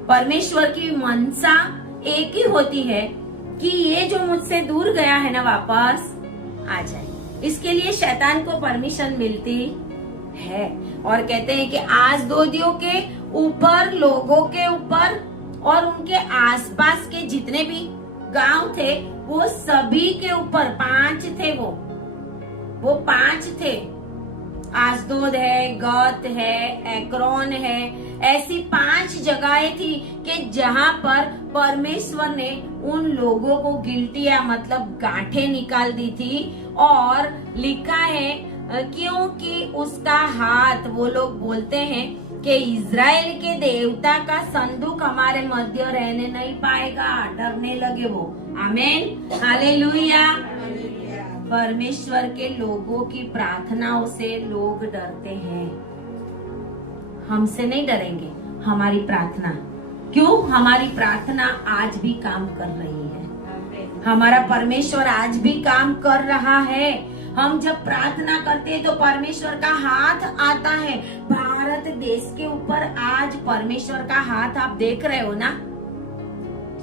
परमेश्वर की मनसा एक ही होती है कि ये जो मुझसे दूर गया है ना, वापस आ जाए। इसके लिए शैतान को परमिशन मिलती है। और कहते हैं कि आसदोदियों के ऊपर, लोगों के ऊपर और उनके आसपास के जितने भी गांव थे, वो सभी के ऊपर 5 थे। वो 5 थे। आसदोद है, गत है, एक्रोन है, ऐसी 5 जगहें थी कि जहां पर परमेश्वर ने उन लोगों को गिल्टिया मतलब गांठें निकाल दी थी। और लिखा है क्योंकि उसका हाथ, वो लोग बोलते हैं कि इज़राइल के देवता का संदूक हमारे मध्य रहने नहीं पाएगा, डरने लगे वो। आमीन, हालेलुया। परमेश्वर के लोगों की प्रार्थनाओं से लोग डरते हैं। हमसे नहीं डरेंगे, हमारी प्रार्थना। क्यों? हमारी प्रार्थना आज भी काम कर रही है। हमारा परमेश्वर आज भी काम कर रहा है। हम जब प्रार्थना करते हैं तो परमेश्वर का हाथ आता है। भारत देश के ऊपर आज परमेश्वर का हाथ आप देख रहे हो ना,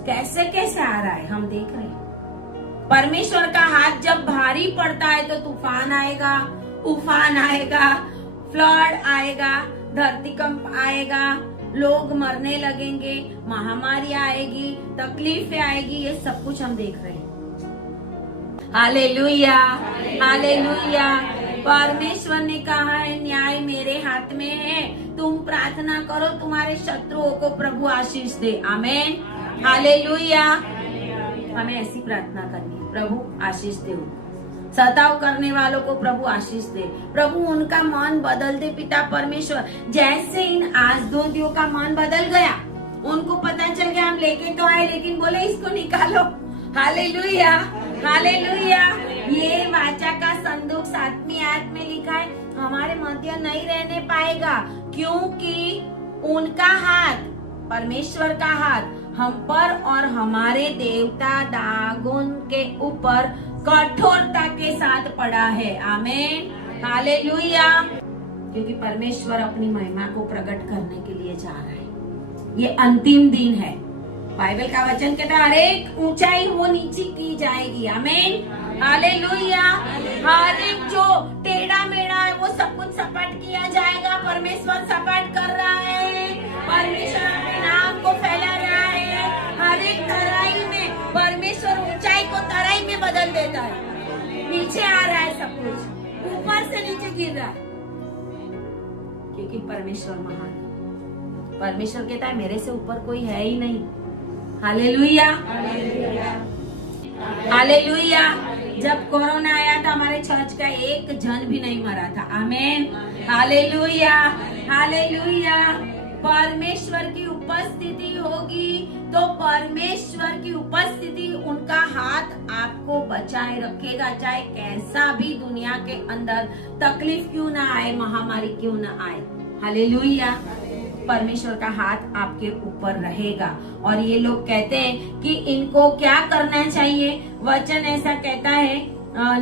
कैसे कैसे आ रहा है, हम देख रहे हैं। परमेश्वर का हाथ जब भारी पड़ता है तो तूफान आएगा, उफान आएगा, फ्लड आएगा, धरतीकंप आएगा, लोग मरने लगेंगे, महामारी आएगी, तकलीफें आएगी, ये सब कुछ हम देख रहे हैं। Hallelujah, hallelujah. परमेश्वर ने कहा है न्याय मेरे हाथ में है, तुम प्रार्थना करो, तुम्हारे शत्रुओं को प्रभु आशीष दे। आमीन, हालेलुया। हमें ऐसी प्रार्थना करनी है, प्रभु आशीष दे, सताव करने वालों को प्रभु आशीष दे, प्रभु उनका मन बदल दे पिता परमेश्वर। जैसे इन आजदोदियों का मन बदल गया, उनको पता चल गया हम लेके तो आए लेकिन बोले इसको निकालो। Hallelujah, hallelujah. ये वाचा का संदूक 7वीं आयत में लिखा है हमारे मध्य नहीं रहने पाएगा, क्योंकि उनका हाथ, परमेश्वर का हाथ हम पर और हमारे देवता दागोन के ऊपर कठोरता के साथ पड़ा है। आमीन, हालेलुया। क्योंकि परमेश्वर अपनी महिमा को प्रकट करने के लिए जा रहा है। ये अंतिम दिन है। बाइबल का वचन कहता है हर एक ऊंचाई वो नीचे की जाएगी। आमीन, हालेलुया। हर एक जो टेढ़ा मेढ़ा है वो सब कुछ सपाट किया जाएगा। परमेश्वर सपाट कर रहा है, परमेश्वर अपने नाम को फैला रहा है। हर एक तराई में परमेश्वर ऊंचाई को तराई में बदल देता है। नीचे आ रहा है सब कुछ, ऊपर से नीचे गिर रहा है, क्योंकि परमेश्वर महान है। परमेश्वर कहता है मेरे से ऊपर कोई है ही नहीं। Hallelujah, hallelujah. जब कोरोना आया था हमारे चर्च का एक जन भी नहीं मरा था। आमीन, हालेलुया, हालेलुया। परमेश्वर की उपस्थिति होगी तो परमेश्वर की उपस्थिति, उनका हाथ आपको बचाए रखेगा, चाहे कैसा भी दुनिया के अंदर तकलीफ क्यों ना आए, महामारी क्यों ना आए। हालेलुया। परमेश्वर का हाथ आपके ऊपर रहेगा। और ये लोग कहते हैं कि इनको क्या करना चाहिए, वचन ऐसा कहता है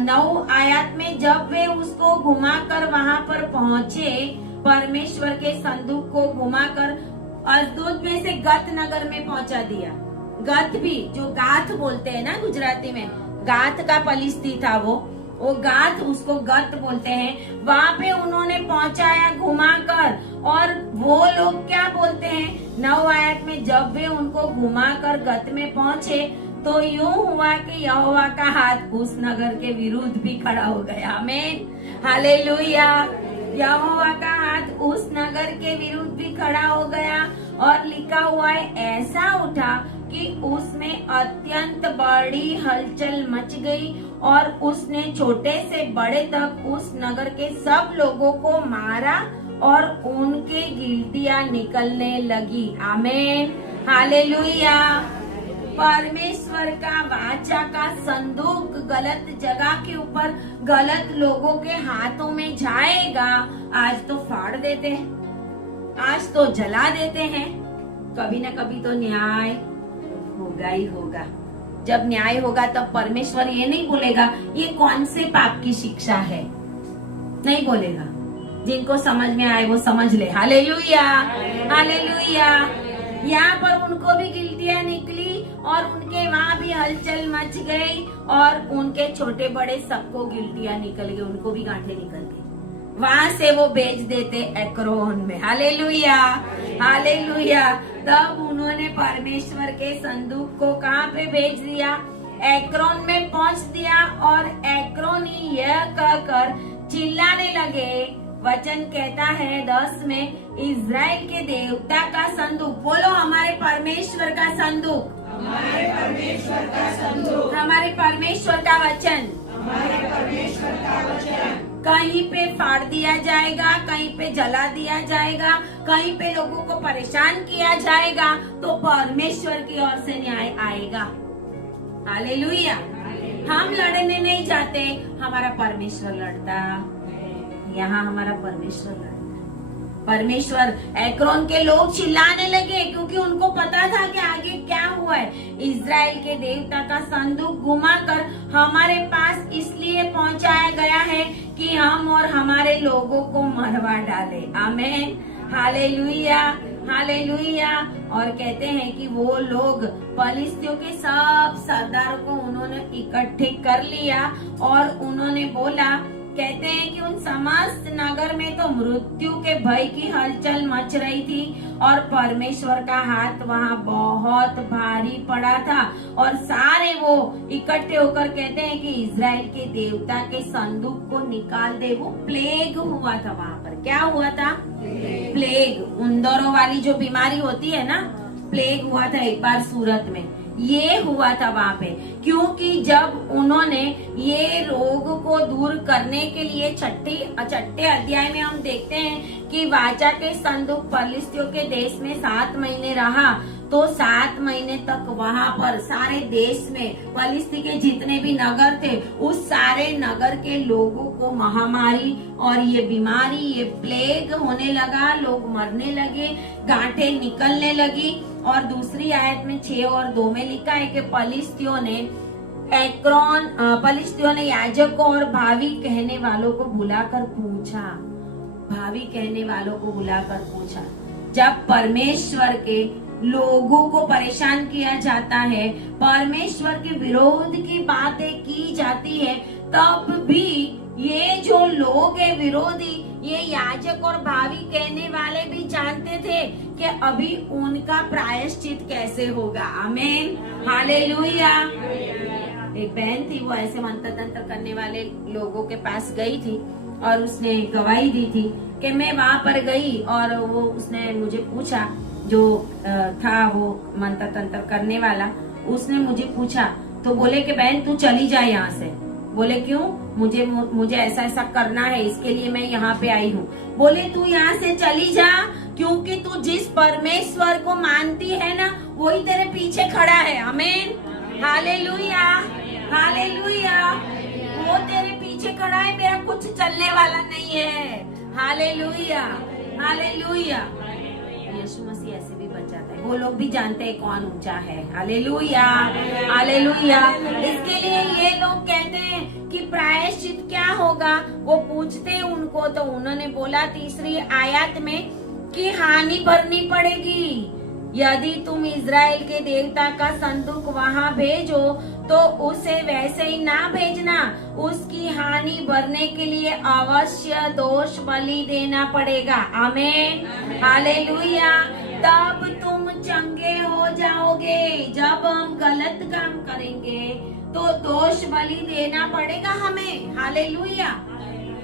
9 आयत में, जब वे उसको घुमाकर वहां पर पहुंचे, परमेश्वर के संदूक को घुमाकर अजदोद में से गत नगर में पहुंचा दिया। गत भी, जो गाथ बोलते हैं ना गुजराती में, गाथ का पलिस्ती था वो गाथ, उसको गत बोलते हैं। वहाँ पे उन्होंने पहुंचाया घुमाकर। और वो लोग क्या बोलते हैं 9 आयत में, जब वे उनको घुमाकर गत में पहुंचे तो यूं हुआ कि यहोवा का हाथ उस नगर के विरुद्ध भी खड़ा हो गया। आमीन, हालेलुया। यहोवा का हाथ उस नगर के विरुद्ध भी खड़ा हो गया। और लिखा हुआ है ऐसा उठा कि उसमें अत्यंत बड़ी हलचल मच गई और उसने छोटे से बड़े तक उस नगर के सब लोगों को मारा और उनके गिल्टियां निकलने लगी। आमीन, हालेलुया। परमेश्वर का वाचा का संदूक गलत जगह के ऊपर गलत लोगों के हाथों में जाएगा। आज तो फाड़ देते हैं, आज तो जला देते हैं, कभी ना कभी तो न्याय होगा ही होगा। जब न्याय होगा तब परमेश्वर ये नहीं बोलेगा ये कौन से पाप की शिक्षा है, नहीं बोलेगा। जिनको समझ में आए वो समझ ले। Hallelujah, hallelujah. यहाँ पर उनको भी गिल्टियां निकली और उनके वहाँ भी हलचल मच गई और उनके छोटे बड़े सबको गिल्टियां निकल गई, उनको भी गांठें निकल गई। वहां से वो भेज देते एक्रोन में। Hallelujah, hallelujah. तब उन्होंने परमेश्वर के संदूक को कहाँ पे भेज दिया, एक्रोन में पहुंच दिया। और एक्रोनी यह कहकर चिल्लाने लगे, वचन कहता है 10 में, इज़राइल के देवता का संदूक, बोलो हमारे परमेश्वर का संदूक, हमारे परमेश्वर का संदूक, हमारे परमेश्वर का वचन, हमारे परमेश्वर का वचन कहीं पे फाड़ दिया जाएगा, कहीं पे जला दिया जाएगा, कहीं पे लोगों को परेशान किया जाएगा, तो परमेश्वर की ओर से न्याय आएगा। हालेलुया। हम लड़ने नहीं जाते, हमारा परमेश्वर लड़ता। यहाँ हमारा परमेश्वर लड़ता। परमेश्वर एक्रोन के लोग चिल्लाने लगे क्योंकि उनको पता था कि आगे क्या हुआ है। इज़राइल के देवता का संदूक घुमाकर हमारे पास इसलिए पहुंचाया गया है कि हम और हमारे लोगों को मरवा डाले। आमीन, हालेलुया, हालेलुया। और कहते हैं कि वो लोग फलिस्तियों के सब सरदारों को उन्होंने इकट्ठे कर लिया और उन्होंने बोला, कहते हैं कि उन समस्त नगर में तो मृत्यु के भय की हलचल मच रही थी और परमेश्वर का हाथ वहाँ बहुत भारी पड़ा था और सारे वो इकट्ठे होकर कहते हैं कि इज़राइल के देवता के संदूक को निकाल दे। वो प्लेग हुआ था वहाँ पर। क्या हुआ था? प्लेग, उंदरों वाली जो बीमारी होती है ना, प्लेग हुआ था एक बार सूरत में। ये हुआ था वहाँ पे क्योंकि जब उन्होंने ये रोग को दूर करने के लिए छठे अध्याय में हम देखते हैं कि वाचा के संदूक फलिस्तियों के देश में 7 महीने रहा, तो 7 महीने तक वहाँ पर सारे देश में फलिस्ती के जितने भी नगर थे उस सारे नगर के लोगों को महामारी और ये बीमारी, ये प्लेग होने लगा, लोग मरने लगे, गांठें निकलने लगी। और दूसरी आयत में 6 और 2 में लिखा है कि फलिस्तियों ने याजकों और भावी कहने वालों को बुलाकर पूछा। जब परमेश्वर के लोगों को परेशान किया जाता है, परमेश्वर के विरोध की बातें की जाती है, तब भी ये जो लोग है विरोधी, ये याजक और भावी कहने वाले भी जानते थे कि अभी उनका प्रायश्चित कैसे होगा। आमीन, हालेलुया। एक बहन थी, वो ऐसे मंत्र तंत्र करने वाले लोगों के पास गई थी और उसने गवाही दी थी कि मैं वहां पर गई और वो उसने मुझे पूछा, जो था वो मंत्र तंत्र करने वाला, उसने मुझे पूछा तो बोले कि बहन तू चली जा यहाँ से। बोले क्यों? मुझे ऐसा ऐसा करना है, इसके लिए मैं यहाँ पे आई हूँ। बोले तू यहाँ से चली जा क्योंकि तू जिस परमेश्वर को मानती है ना वही तेरे पीछे खड़ा है। आमीन, हालेलुया, हालेलुया। वो तेरे पीछे खड़ा है, मेरा कुछ चलने वाला नहीं है। Hallelujah, hallelujah. यीशु मसीह ऐसे भी बच जाता है, वो लोग भी जानते हैं कौन ऊंचा है। Hallelujah, hallelujah. इसके लिए ये लोग कहते हैं कि प्रायश्चित क्या होगा, वो पूछते हैं उनको, तो उन्होंने बोला 3री आयत में कि हानि भरनी पड़ेगी। यदि तुम इज़राइल के देवता का संदूक वहाँ भेजो तो उसे वैसे ही ना भेजना, उसकी हानि भरने के लिए अवश्य दोष बलि देना पड़ेगा। आमीन, हालेलुया। तब तुम चंगे हो जाओगे। जब हम गलत काम करेंगे तो दोष बलि देना पड़ेगा हमें। हालेलुया।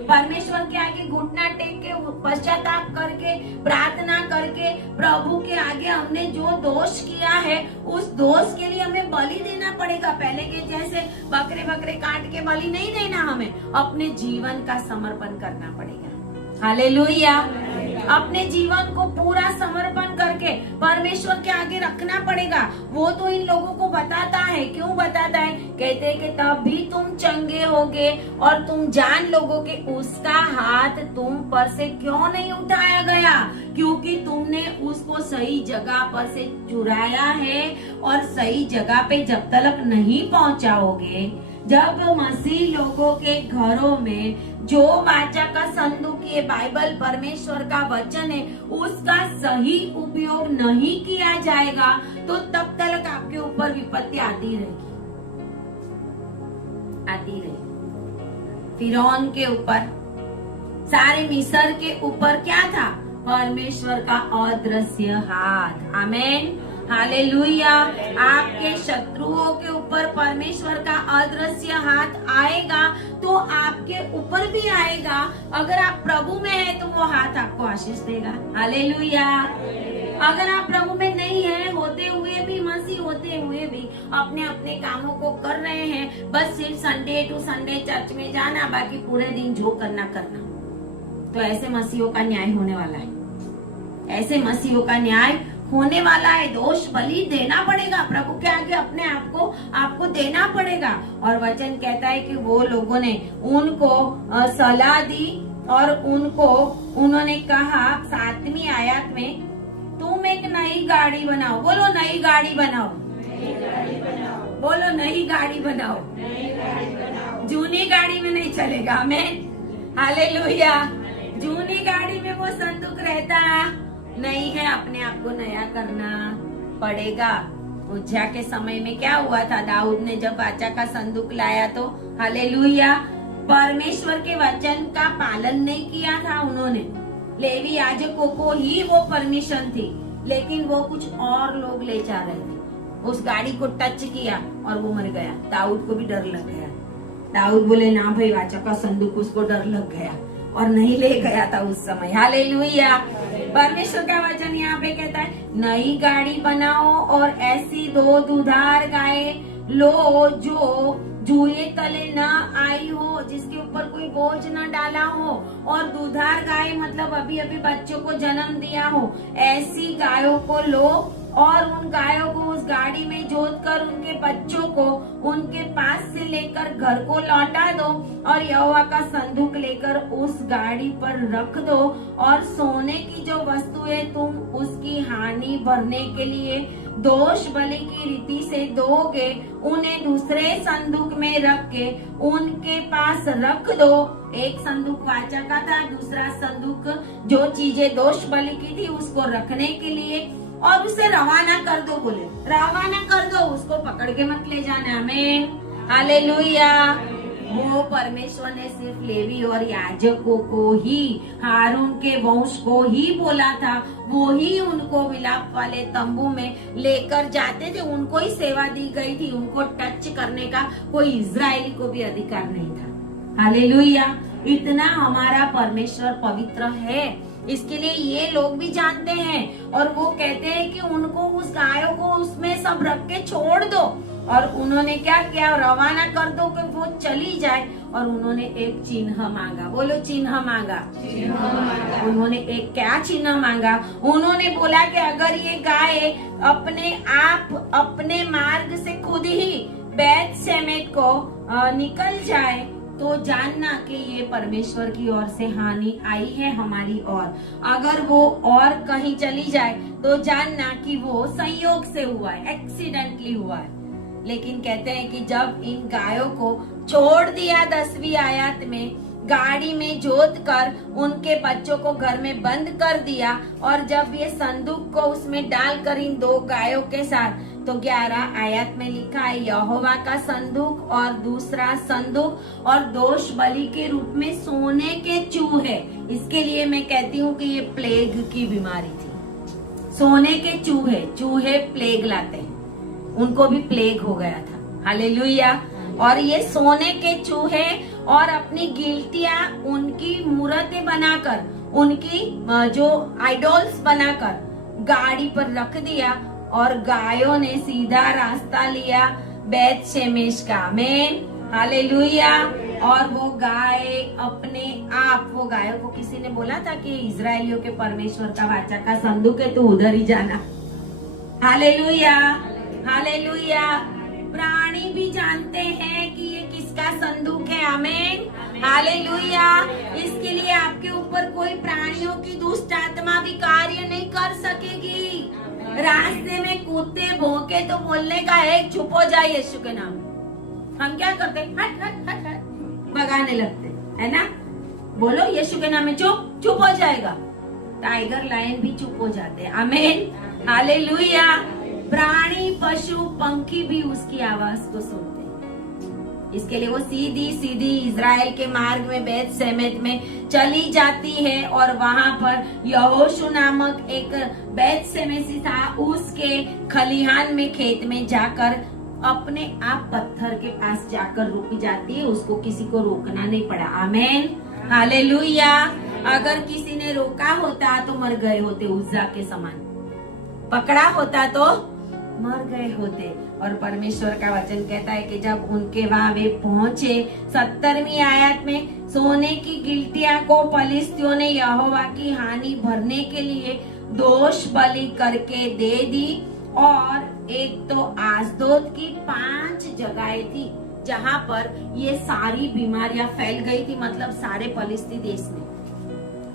परमेश्वर के आगे घुटना टेक के पश्चाताप करके प्रार्थना करके प्रभु के आगे हमने जो दोष किया है उस दोष के लिए हमें बलि देना पड़ेगा। पहले के जैसे बकरे काट के बलि नहीं देना, हमें अपने जीवन का समर्पण करना पड़ेगा। हालेलुया। अपने जीवन को पूरा समर्पण करके परमेश्वर के आगे रखना पड़ेगा। वो तो इन लोगों को बताता है। क्यों बताता है? कहते हैं कि तब भी तुम चंगे होगे और तुम जान लोगे कि उसका हाथ तुम पर से क्यों नहीं उठाया गया, क्योंकि तुमने उसको सही जगह पर से चुराया है और सही जगह पे जब तक नहीं पहुंचाओगे, जब मसीह लोगों के घरों में जो वाचा का संदूक, ये बाइबल परमेश्वर का वचन है, उसका सही उपयोग नहीं किया जाएगा तो तब तक आपके ऊपर विपत्ति आती रहेगी। फिरौन के ऊपर, सारे मिस्र के ऊपर क्या था? परमेश्वर का अदृश्य हाथ। आमीन, हालेलुया। आपके शत्रुओं के ऊपर परमेश्वर का अदृश्य हाथ आएगा तो आपके ऊपर भी आएगा। अगर आप प्रभु में हैं तो वो हाथ आपको आशीष देगा। हालेलुया। अगर आप प्रभु में नहीं है, होते हुए भी, मसीह होते हुए भी अपने अपने कामों को कर रहे हैं, बस सिर्फ संडे टू संडे चर्च में जाना, बाकी पूरे दिन जो करना, तो ऐसे मसीहों का न्याय होने वाला है। ऐसे मसीहों का न्याय होने वाला है। दोष बलि देना पड़ेगा प्रभु के आगे, अपने आप को आपको देना पड़ेगा। और वचन कहता है कि वो लोगों ने उनको सलाह दी और उन्होंने कहा 7वीं आयत में, तुम एक नई गाड़ी बनाओ। बोलो नई गाड़ी बनाओ, बोलो नई गाड़ी बनाओ। जूनी गाड़ी में नहीं चलेगा। आमीन, हालेलुया। जूनी गाड़ी में वो संदूक रहता नहीं है, अपने आप को नया करना पड़ेगा। उज्जा के समय में क्या हुआ था, दाऊद ने जब वाचा का संदूक लाया तो हालेलुया परमेश्वर के वचन का पालन नहीं किया था उन्होंने। लेवी याजकों को ही वो परमिशन थी, लेकिन वो कुछ और लोग ले जा रहे थे। उस गाड़ी को टच किया और वो मर गया। दाऊद को भी डर लग गया। दाऊद बोले ना भाई, वाचा का संदूक, उसको डर लग गया और नहीं ले गया था उस समय। हालेलुया। परमेश्वर का वचन यहाँ पे कहता है, नई गाड़ी बनाओ और ऐसी 2 दुधार गाय लो जो जुए तले न आई हो, जिसके ऊपर कोई बोझ न डाला हो। और दुधार गाय मतलब अभी अभी बच्चों को जन्म दिया हो, ऐसी गायों को लो और उन गायों को उस गाड़ी में जोत कर उनके बच्चों को उनके पास से लेकर घर को लौटा दो और यहोवा का संदूक लेकर उस गाड़ी पर रख दो। और सोने की जो वस्तुएं तुम उसकी हानि भरने के लिए दोष बलि की रीति से दोगे, उन्हें दूसरे संदूक में रख के उनके पास रख दो। एक संदूक वाचा का था, दूसरा संदूक जो चीजें दोष बलि की थी उसको रखने के लिए, और उसे रवाना कर दो। बोले रवाना कर दो, उसको पकड़ के मत ले जाना। आमीन, हालेलुया। वो परमेश्वर ने सिर्फ लेवी और याजकों को ही, हारून के वंश को ही बोला था। वो ही उनको विलाप वाले तंबू में लेकर जाते थे, उनको ही सेवा दी गई थी। उनको टच करने का कोई इजरायली को भी अधिकार नहीं था। हालेलुया। इतना हमारा परमेश्वर पवित्र है, इसके लिए ये लोग भी जानते हैं। और वो कहते हैं कि उनको उस गायों को उसमें सब रख के छोड़ दो। और उन्होंने क्या किया, रवाना कर दो कि वो चली जाए। और उन्होंने एक चिन्ह मांगा। बोलो चिन्ह मांगा। उन्होंने एक क्या चिन्ह मांगा? उन्होंने बोला कि अगर ये गाय अपने आप अपने मार्ग से खुद ही बैत सेमेत को निकल जाए तो जानना कि ये परमेश्वर की ओर से हानि आई है हमारी ओर। अगर वो और कहीं चली जाए तो जानना कि वो संयोग से हुआ है, एक्सीडेंटली हुआ है। लेकिन कहते हैं कि जब इन गायों को छोड़ दिया 10वीं आयत में, गाड़ी में जोत कर उनके बच्चों को घर में बंद कर दिया, और जब ये संदूक को उसमें डालकर इन 2 गायों के साथ, तो 11 आयत में लिखा है यहोवा का संदूक और दूसरा संदूक और दोष बलि के रूप में सोने के चूहे। इसके लिए मैं कहती हूँ कि ये प्लेग की बीमारी थी। सोने के चूहे प्लेग लाते हैं, उनको भी प्लेग हो गया था। हालेलुया। और ये सोने के चूहे और अपनी गिल्टियां, उनकी मूर्तें बनाकर, उनकी जो आइडोल्स बनाकर गाड़ी पर रख दिया और गायों ने सीधा रास्ता लिया बैत शेमेश का। आमीन, हालेलुया। और वो गाय अपने आप, वो गायों को किसी ने बोला था कि इजरायलियों के परमेश्वर का वाचा का संदूक है, तो उधर ही जाना। Hallelujah, hallelujah. प्राणी भी जानते हैं कि ये किसका संदूक है। आमीन, हालेलुया। इसके लिए आपके ऊपर कोई प्राणियों की दुष्ट आत्मा भी कार्य नहीं कर सकेगी। रास्ते में कुत्ते भौंके तो बोलने का है, चुप हो जाए यीशु के नाम। हम क्या करते, हट हट हट हट भगाने लगते, है ना। बोलो यीशु के नाम में चुप, चुप हो जाएगा। टाइगर लायन भी चुप हो जाते हैं। आमीन, हालेलुया। प्राणी पशु पंखी भी उसकी आवाज को सुनते हैं। इसके लिए वो सीधी सीधी इजराइल के मार्ग में बैत सेमेत में चली जाती है, और वहां पर यहोशू नामक एक बैत सेमेसी था, उसके खलिहान में, खेत में जाकर अपने आप पत्थर के पास जाकर रुक जाती है। उसको किसी को रोकना नहीं पड़ा। आमीन, हालेलुया। अगर किसी ने रोका होता तो मर गए होते, उज्जा के समान पकड़ा होता तो मर गए होते। और परमेश्वर का वचन कहता है कि जब उनके वहां वे पहुंचे, 70वीं आयत में, सोने की गिल्टियां को फलिस्तियों ने यहोवा की हानि भरने के लिए दोष बलि करके दे दी। और एक तो आसदोद की 5 जगहें थी जहां पर ये सारी बीमारियां फैल गई थी, मतलब सारे फलिस्ती देश में।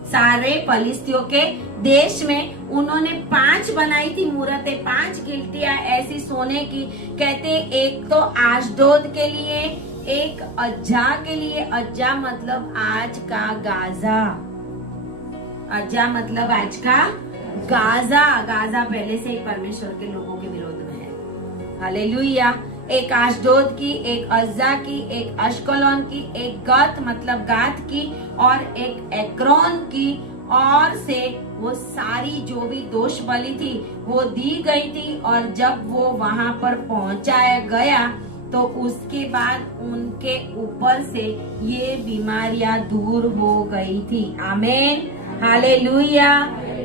सारे फलिस्तियों के देश में उन्होंने 5 बनाई थी मूर्तें, 5 गिलटियां ऐसी सोने की। कहते एक तो आशदोद के लिए, एक अज्जा के लिए। अज्जा मतलब आज का गाजा, अज्जा मतलब आज का गाजा। गाजा पहले से ही परमेश्वर के लोगों के विरोध में है। हालेलुया। एक आशदोद की, एक अज्जा की, एक अश्कलोन की, एक गत मतलब गात की और एक एक्रोन की। और से वो सारी जो भी दोष बलि थी वो दी गई थी। और जब वो वहां पर पहुंचाया गया तो उसके बाद उनके ऊपर से ये बीमारियां दूर हो गई थी। आमीन, हालेलुया।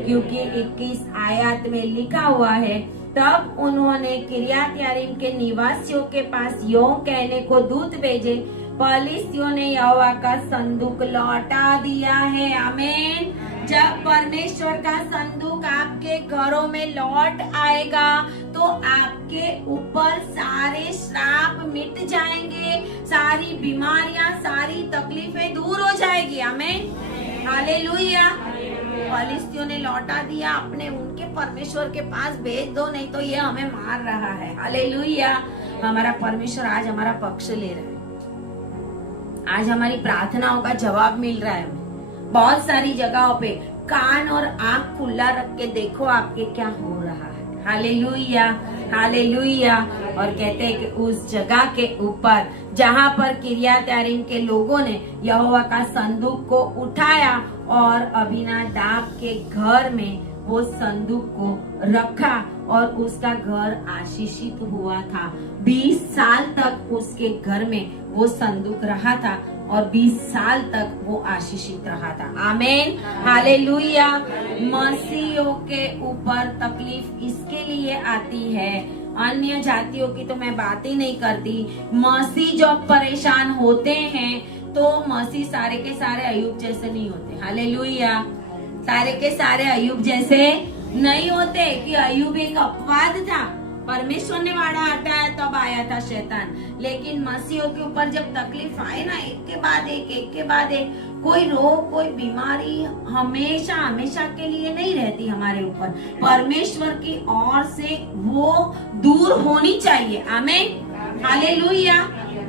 क्योंकि 21 आयत में लिखा हुआ है, तब उन्होंने किरियत यारीम के निवासियों के पास यों कहने को दूत भेजे, फलिस्तियों ने यहोवा का संदूक लौटा दिया है। आमीन। जब परमेश्वर का संदूक आपके घरों में लौट आएगा तो आपके ऊपर सारे श्राप मिट जाएंगे, सारी बीमारियां, सारी तकलीफें दूर हो जाएगी। आमीन, हालेलुया। फलिस्तियों ने लौटा दिया, अपने उनके परमेश्वर के पास भेज दो, नहीं तो ये हमें मार रहा है। हालेलुया। हमारा परमेश्वर आज हमारा पक्ष ले रहा है, आज हमारी प्रार्थनाओं का जवाब मिल रहा है। बहुत सारी जगहों पे कान और आंख खुला रख के देखो आपके क्या हो रहा है। Hallelujah, hallelujah. और कहते हैं कि उस जगह के ऊपर जहाँ पर किरियत यारीम के लोगों ने यहोवा का संदूक को उठाया और अबीनादाब के घर में वो संदूक को रखा और उसका घर आशीषित हुआ था। 20 साल तक उसके घर में वो संदूक रहा था और 20 साल तक वो आशीषित रहा था। आमीन, हालेलुया। मसीहियों के ऊपर तकलीफ इसके लिए आती है, अन्य जातियों की तो मैं बात ही नहीं करती। मसीह जब परेशान होते हैं तो मसीह सारे के सारे अय्यूब जैसे नहीं होते। हालेलुया। सारे के सारे अय्यूब जैसे नहीं होते कि अय्यूब एक अपवाद था, परमेश्वर ने वाड़ा हटाया तब आया था शैतान। लेकिन मसीहियों के ऊपर जब तकलीफ आए ना, एक के बाद एक, कोई रोग, कोई बीमारी हमेशा हमेशा के लिए नहीं रहती हमारे ऊपर। परमेश्वर की ओर से वो दूर होनी चाहिए। आमीन, हालेलुया।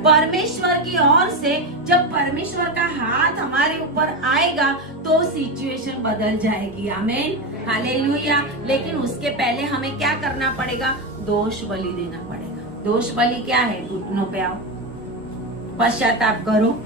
परमेश्वर की ओर से जब परमेश्वर का हाथ हमारे ऊपर आएगा तो सिचुएशन बदल जाएगी। आमीन, हालेलुया। लेकिन उसके पहले हमें क्या करना पड़ेगा? दोष बलि देना पड़ेगा। दोष बलि क्या है? घुटनों पे आओ, पश्चाताप करो,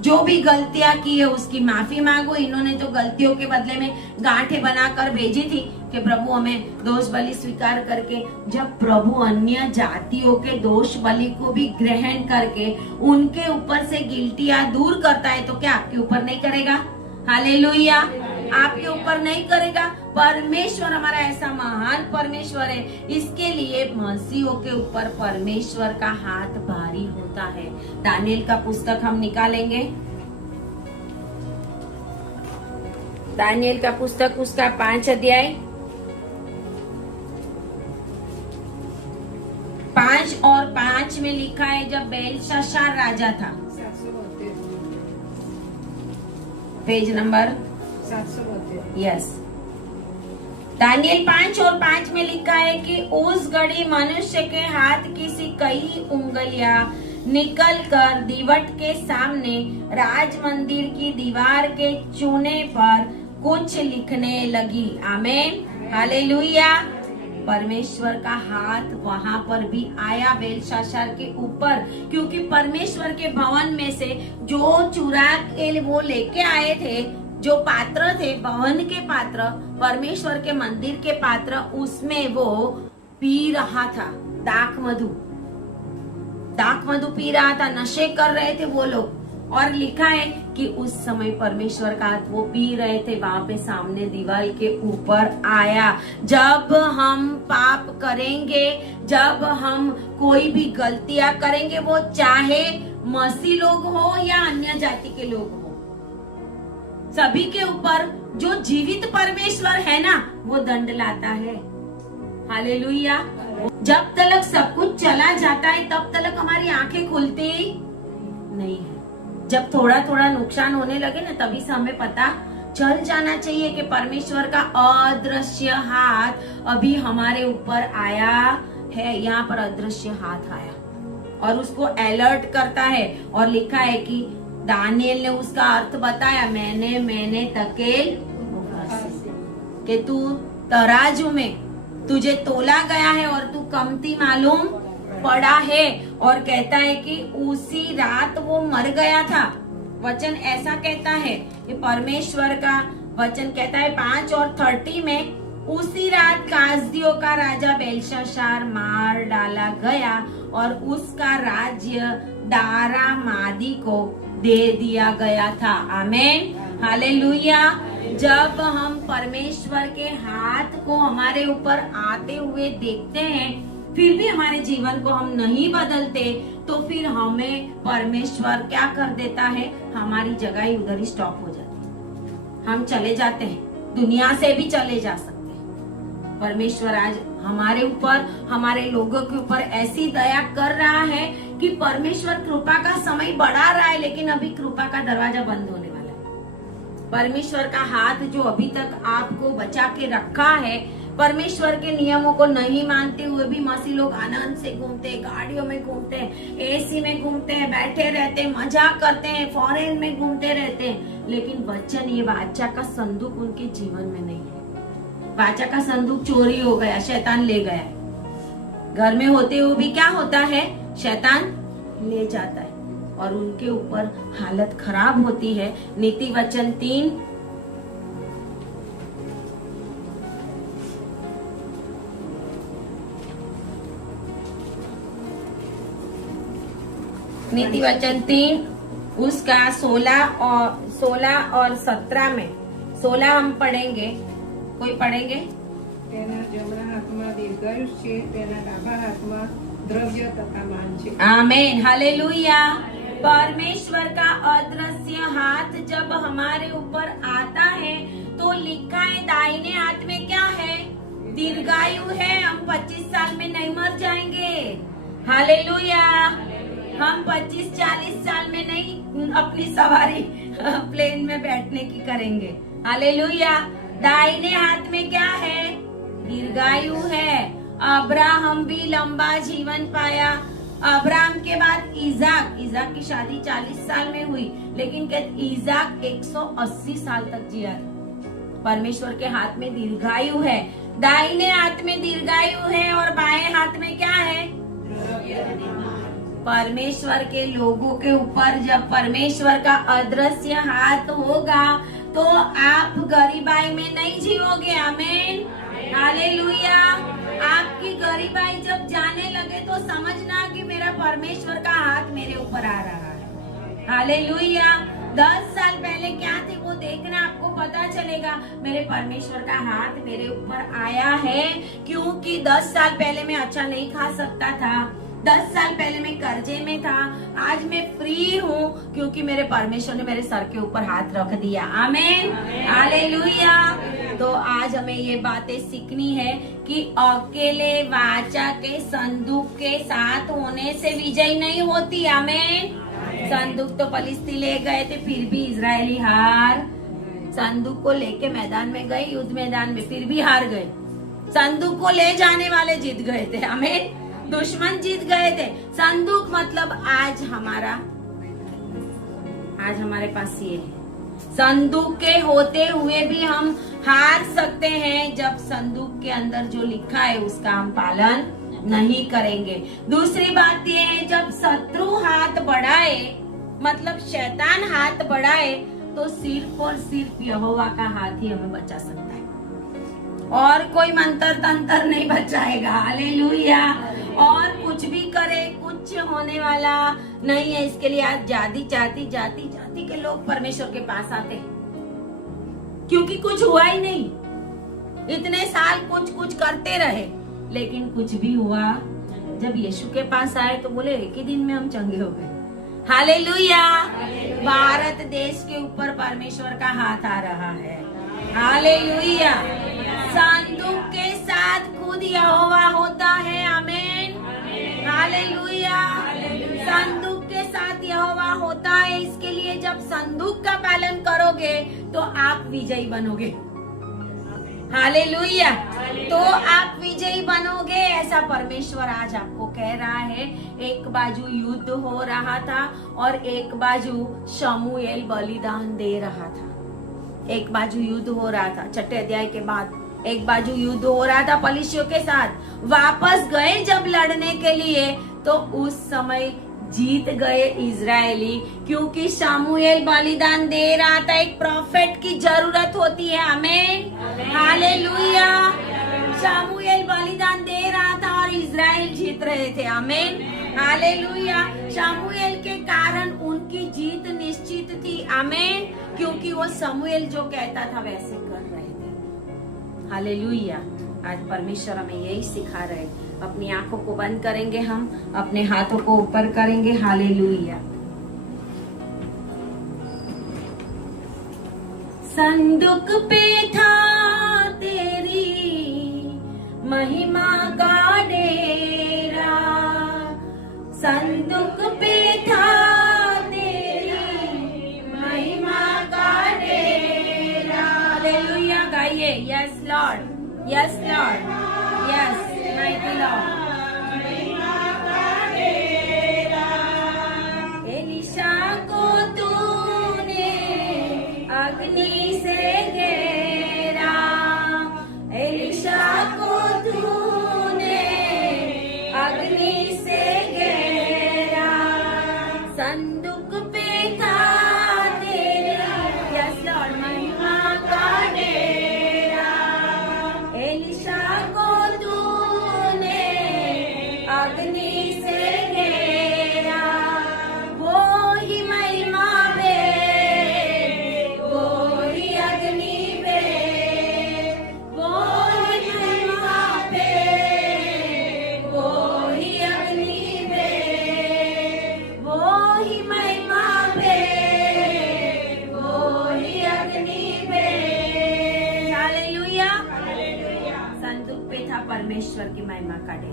जो भी गलतियां की है उसकी माफी मांगो। इन्होंने तो गलतियों के बदले में गांठें बनाकर भेजी थी कि प्रभु हमें दोष बलि स्वीकार करके। जब प्रभु अन्य जातियों के दोष बलि को भी ग्रहण करके उनके ऊपर से गिल्टियां दूर करता है तो क्या आपके ऊपर नहीं करेगा? हालेलुया। आपके ऊपर नहीं करेगा। परमेश्वर हमारा ऐसा महान परमेश्वर है, इसके लिए मसीहियों के ऊपर परमेश्वर का हाथ भारी होता है। दानियेल का पुस्तक हम निकालेंगे, दानियेल का पुस्तक उसका 5 अध्याय 5 और 5 में लिखा है, जब बेलशाशार राजा था, पेज नंबर 732। यस, दानियेल 5 और 5 में लिखा है कि उस घड़ी मनुष्य के हाथ की सी कई उंगलियां निकल कर दीवट के सामने राज मंदिर की दीवार के चूने पर कुछ लिखने लगी। आमीन, हालेलुया। परमेश्वर का हाथ वहां पर भी आया बेलशाशार के ऊपर, क्योंकि परमेश्वर के भवन में से जो चुरा के वो लेके आए थे, जो पात्र थे, भवन के पात्र, परमेश्वर के मंदिर के पात्र, उसमें वो पी रहा था दाख मधु पी रहा था, नशे कर रहे थे वो लोग। और लिखा है कि उस समय परमेश्वर का हाथ वो पी रहे थे, वहां पे सामने दीवार के ऊपर आया। जब हम पाप करेंगे, जब हम कोई भी गलतियां करेंगे, वो चाहे मसीह लोग हो या अन्य जाति के लोग हो, सभी के ऊपर जो जीवित परमेश्वर है ना, वो दंड लाता है। हालेलुया। जब तक सब कुछ चला जाता है तब तक हमारी आंखें खुलती नहीं है। जब थोड़ा थोड़ा नुकसान होने लगे ना, तभी से हमें पता चल जाना चाहिए कि परमेश्वर का अदृश्य हाथ अभी हमारे ऊपर आया है। यहाँ पर अदृश्य हाथ आया और उसको अलर्ट करता है और लिखा है कि दानियल ने उसका अर्थ बताया, मैंने तकेल कि तू तराजू में तुझे तोला गया है और तू कमती मालूम पड़ा है। और कहता है कि उसी रात वो मर गया था। वचन ऐसा कहता है कि परमेश्वर का वचन कहता है 5:30 में, उसी रात कासदियों का राजा बेलशाशार मार डाला गया और उसका राज्य दारा मादी को दे दिया गया था। आमीन, हालेलुया। जब हम परमेश्वर के हाथ को हमारे ऊपर आते हुए देखते हैं, फिर भी हमारे जीवन को हम नहीं बदलते, तो फिर हमें परमेश्वर क्या कर देता है, हमारी जगह ही उधर ही स्टॉप हो जाती है, हम चले जाते हैं, दुनिया से भी चले जा सकते हैं। परमेश्वर आज हमारे ऊपर, हमारे लोगों के ऊपर ऐसी दया कर रहा है कि परमेश्वर कृपा का समय बढ़ा रहा है, लेकिन अभी कृपा का दरवाजा बंद होने वाला है। परमेश्वर का हाथ जो अभी तक आपको बचा के रखा है, परमेश्वर के नियमों को नहीं मानते हुए भी मसीह लोग आनंद से घूमते हैं, गाड़ियों में घूमते हैं, एसी में घूमते हैं, बैठे रहते हैं, मजाक करते हैं, फॉरेन में घूमते रहते हैं, लेकिन वचन ये वाचा का संदूक उनके जीवन में नहीं है। वाचा का संदूक चोरी हो गया, शैतान ले गया। घर में होते हुए भी क्या होता है, शैतान ले जाता है और उनके ऊपर हालत खराब होती है। नीति वचन 3 नीति वचन 3 उसका 16 और 17 में, 16 हम पढ़ेंगे, कोई पढ़ेंगे? તેના જમણા હાથમાં દીર્ઘાયુષ છે, તેના ડાબા હાથમાં દ્રવ્ય તથા માન છે। आमीन, हालेलुया। परमेश्वर का अदृश्य हाथ जब हमारे ऊपर आता है तो लिखा है दाहिने हाथ में क्या है, दीर्घायु है। हम 25 साल में नहीं मर जाएंगे। हालेलुया। हम 25-40 साल में नहीं अपनी सवारी प्लेन में बैठने की करेंगे। हालेलुया। दाहिने हाथ में क्या है, दीर्घायु है। अब्राहम भी लंबा जीवन पाया। अब्राहम के बाद इजाक की शादी 40 साल में हुई, लेकिन इजाक 180 साल तक जिया। परमेश्वर के हाथ में दीर्घायु है। दाहिने हाथ में दीर्घायु है और बाएं हाथ में क्या है, परमेश्वर के लोगों के ऊपर जब परमेश्वर का अदृश्य हाथ होगा तो आप गरीबाई में नहीं जियोगे। आमीन, हालेलुया। आपकी गरीबाई जब जाने लगे तो समझना कि मेरा परमेश्वर का हाथ मेरे ऊपर आ रहा है। हालेलुया। 10 साल पहले क्या थे वो देखना, आपको पता चलेगा मेरे परमेश्वर का हाथ मेरे ऊपर आया है, क्योंकि 10 साल पहले मैं अच्छा नहीं खा सकता था, 10 साल पहले मैं कर्जे में था, आज मैं फ्री हूँ क्योंकि मेरे परमेश्वर ने मेरे सर के ऊपर हाथ रख दिया। आमीन, हालेलुया। तो आज हमें ये बातें सीखनी है कि अकेले वाचा के संदूक के साथ होने से विजय नहीं होती। आमीन। संदूक तो फलिस्ती ले गए थे, फिर भी इजरायली हार। संदूक को लेके मैदान में गए, युद्ध मैदान में, फिर भी हार गए। संदूक को ले जाने वाले जीत गए थे। आमीन। दुश्मन जीत गए थे। संदूक मतलब आज हमारे पास ये है। संदूक के होते हुए भी हम हार सकते हैं जब संदूक के अंदर जो लिखा है उसका हम पालन नहीं करेंगे। दूसरी बात ये है, जब शत्रु हाथ बढ़ाए, मतलब शैतान हाथ बढ़ाए, तो सिर्फ और सिर्फ यहोवा का हाथ ही हमें बचा सकता है, और कोई मंत्र तंत्र नहीं बचाएगा। हालेलुया। और कुछ भी करे कुछ होने वाला नहीं है। इसके लिए आज जाति के लोग परमेश्वर के पास आते हैं, क्योंकि कुछ हुआ ही नहीं। इतने साल कुछ करते रहे, लेकिन कुछ भी हुआ। जब यीशु के पास आए तो बोले एक ही दिन में हम चंगे हो गए। हालेलुया। भारत देश के ऊपर परमेश्वर का हाथ आ रहा है। हालेलुया। संदूक के साथ खुद यहोवा होता है। आमीन, हालेलुया। संदूक के साथ यहोवा होता है। इसके लिए जब संदूक का पालन करो करोगे तो आप विजयी बनोगे। हालेलुया। तो आप विजयी बनोगे, ऐसा परमेश्वर आज आपको कह रहा है। एक बाजू युद्ध हो रहा था और एक बाजू शमूएल बलिदान दे रहा था। एक बाजू युद्ध हो रहा था, 6 अध्याय के बाद एक बाजू युद्ध हो रहा था फलिस्तियों के साथ। वापस गए जब लड़ने के लिए तो उस समय जीत गए इजरायली, क्योंकि शमूएल बलिदान दे रहा था। एक प्रॉफिट की जरूरत होती है। आमीन, हालेलुया। शमूएल बलिदान दे रहा था और इजराइल जीत रहे थे। आमीन, हालेलुया। शमूएल के कारण उनकी जीत निश्चित थी। आमीन, क्योंकि वो शमूएल जो कहता था वैसे कर रहे थे। हालेलुया। आज परमेश्वर हमें यही सिखा रहे। अपनी आंखों को बंद करेंगे, हम अपने हाथों को ऊपर करेंगे। हालेलुया। संदूक पे था तेरी महिमा का डेरा, संदूक पे था तेरी महिमा का डेरा। हालेलुया गाइए। Yes Lord, yes Lord, yes mighty Lord. Elisha को तूने अग्नि से घेरा, एलिशा को तूने अग्नि से घेरा। संदूक पे था तेरी, यस लॉर्ड, महिमा का डेरा। एलिशा को तूने अग्नि से घेरा। वो ही महिमा पे, वो ही अग्नि पे, वो ही महिमा पे, वो ही अग्नि पे, वो ही महिमा पे, वो ही अग्नि पे। हालेलुया। संदूक पे था परमेश्वर की महिमा का डेरा।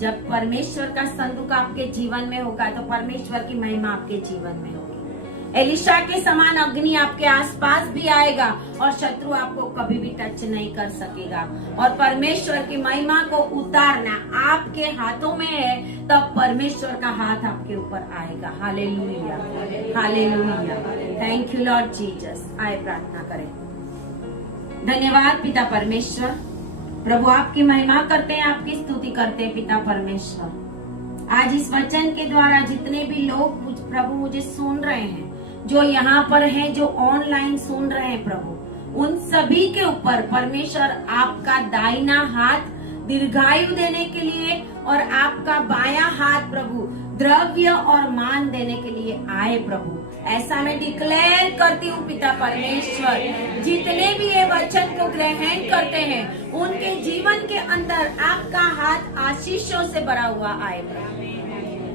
जब परमेश्वर का संदूक आपके जीवन में होगा तो परमेश्वर की महिमा आपके जीवन में होगी। एलिशा के समान अग्नि आपके आसपास भी आएगा और शत्रु आपको कभी भी टच नहीं कर सकेगा। और परमेश्वर की महिमा को उतारना आपके हाथों में है, तब परमेश्वर का हाथ आपके ऊपर आएगा। Hallelujah, hallelujah. Thank you Lord Jesus. आए प्रार्थना करें। धन्यवाद पिता परमेश्वर, प्रभु आपकी महिमा करते हैं, आपकी स्तुति करते हैं पिता परमेश्वर। आज इस वचन के द्वारा जितने भी लोग प्रभु मुझे सुन रहे हैं, जो यहाँ पर हैं, जो ऑनलाइन सुन रहे हैं प्रभु, उन सभी के ऊपर परमेश्वर आपका दाहिना हाथ दीर्घायु देने के लिए और आपका बायां हाथ प्रभु द्रव्य और मान देने के लिए आए प्रभु। ऐसा मैं डिक्लेयर करती हूँ पिता परमेश्वर, जितने भी ये वचन को ग्रहण करते हैं उनके जीवन के अंदर आपका हाथ आशीषों से भरा हुआ आए प्रभु।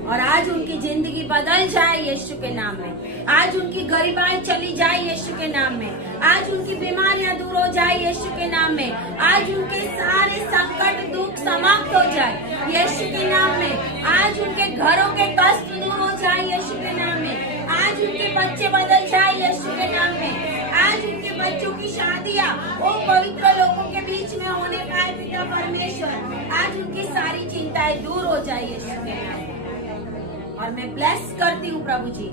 और आज उनकी जिंदगी बदल जाए यीशु के नाम में। आज उनकी गरीबाई चली जाए यीशु के नाम में। आज उनकी बीमारियां दूर हो जाए यीशु के नाम में। आज उनके सारे संकट दुख समाप्त हो जाए यीशु के नाम में। आज उनके घरों के कष्ट दूर हो जाए यीशु के नाम में। आज उनके बच्चे बदल जाए यीशु के नाम में। आज उनके बच्चों की शादियां वो पवित्र लोगों के बीच में होने पाए पिता परमेश्वर। आज उनकी सारी चिंताएं दूर हो जाए यीशु के नाम में। और मैं ब्लेस करती हूँ प्रभु जी,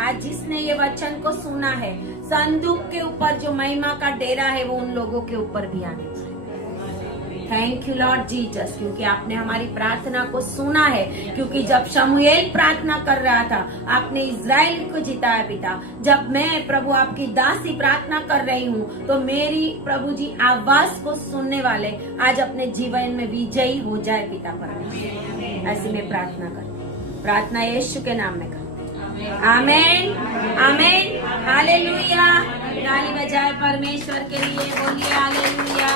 आज जिसने ये वचन को सुना है, संदूक के ऊपर जो महिमा का डेरा है वो उन लोगों के ऊपर भी आने पाए। थैंक यू लॉर्ड जीसस, क्योंकि आपने हमारी प्रार्थना को सुना है। क्योंकि जब शमूएल प्रार्थना कर रहा था आपने इजराइल को जिताया पिता। जब मैं प्रभु आपकी दासी प्रार्थना कर रही हूँ तो मेरी प्रभु जी आवाज को सुनने वाले आज अपने जीवन में विजयी हो जाए पिता परमेश्वर। ऐसी मैं प्रार्थना करती, प्रार्थना यीशु के नाम में करते हैं। आमेन, आमेन, हालेलुया। ताली बजाए परमेश्वर के लिए, बोलिए हालेलुया।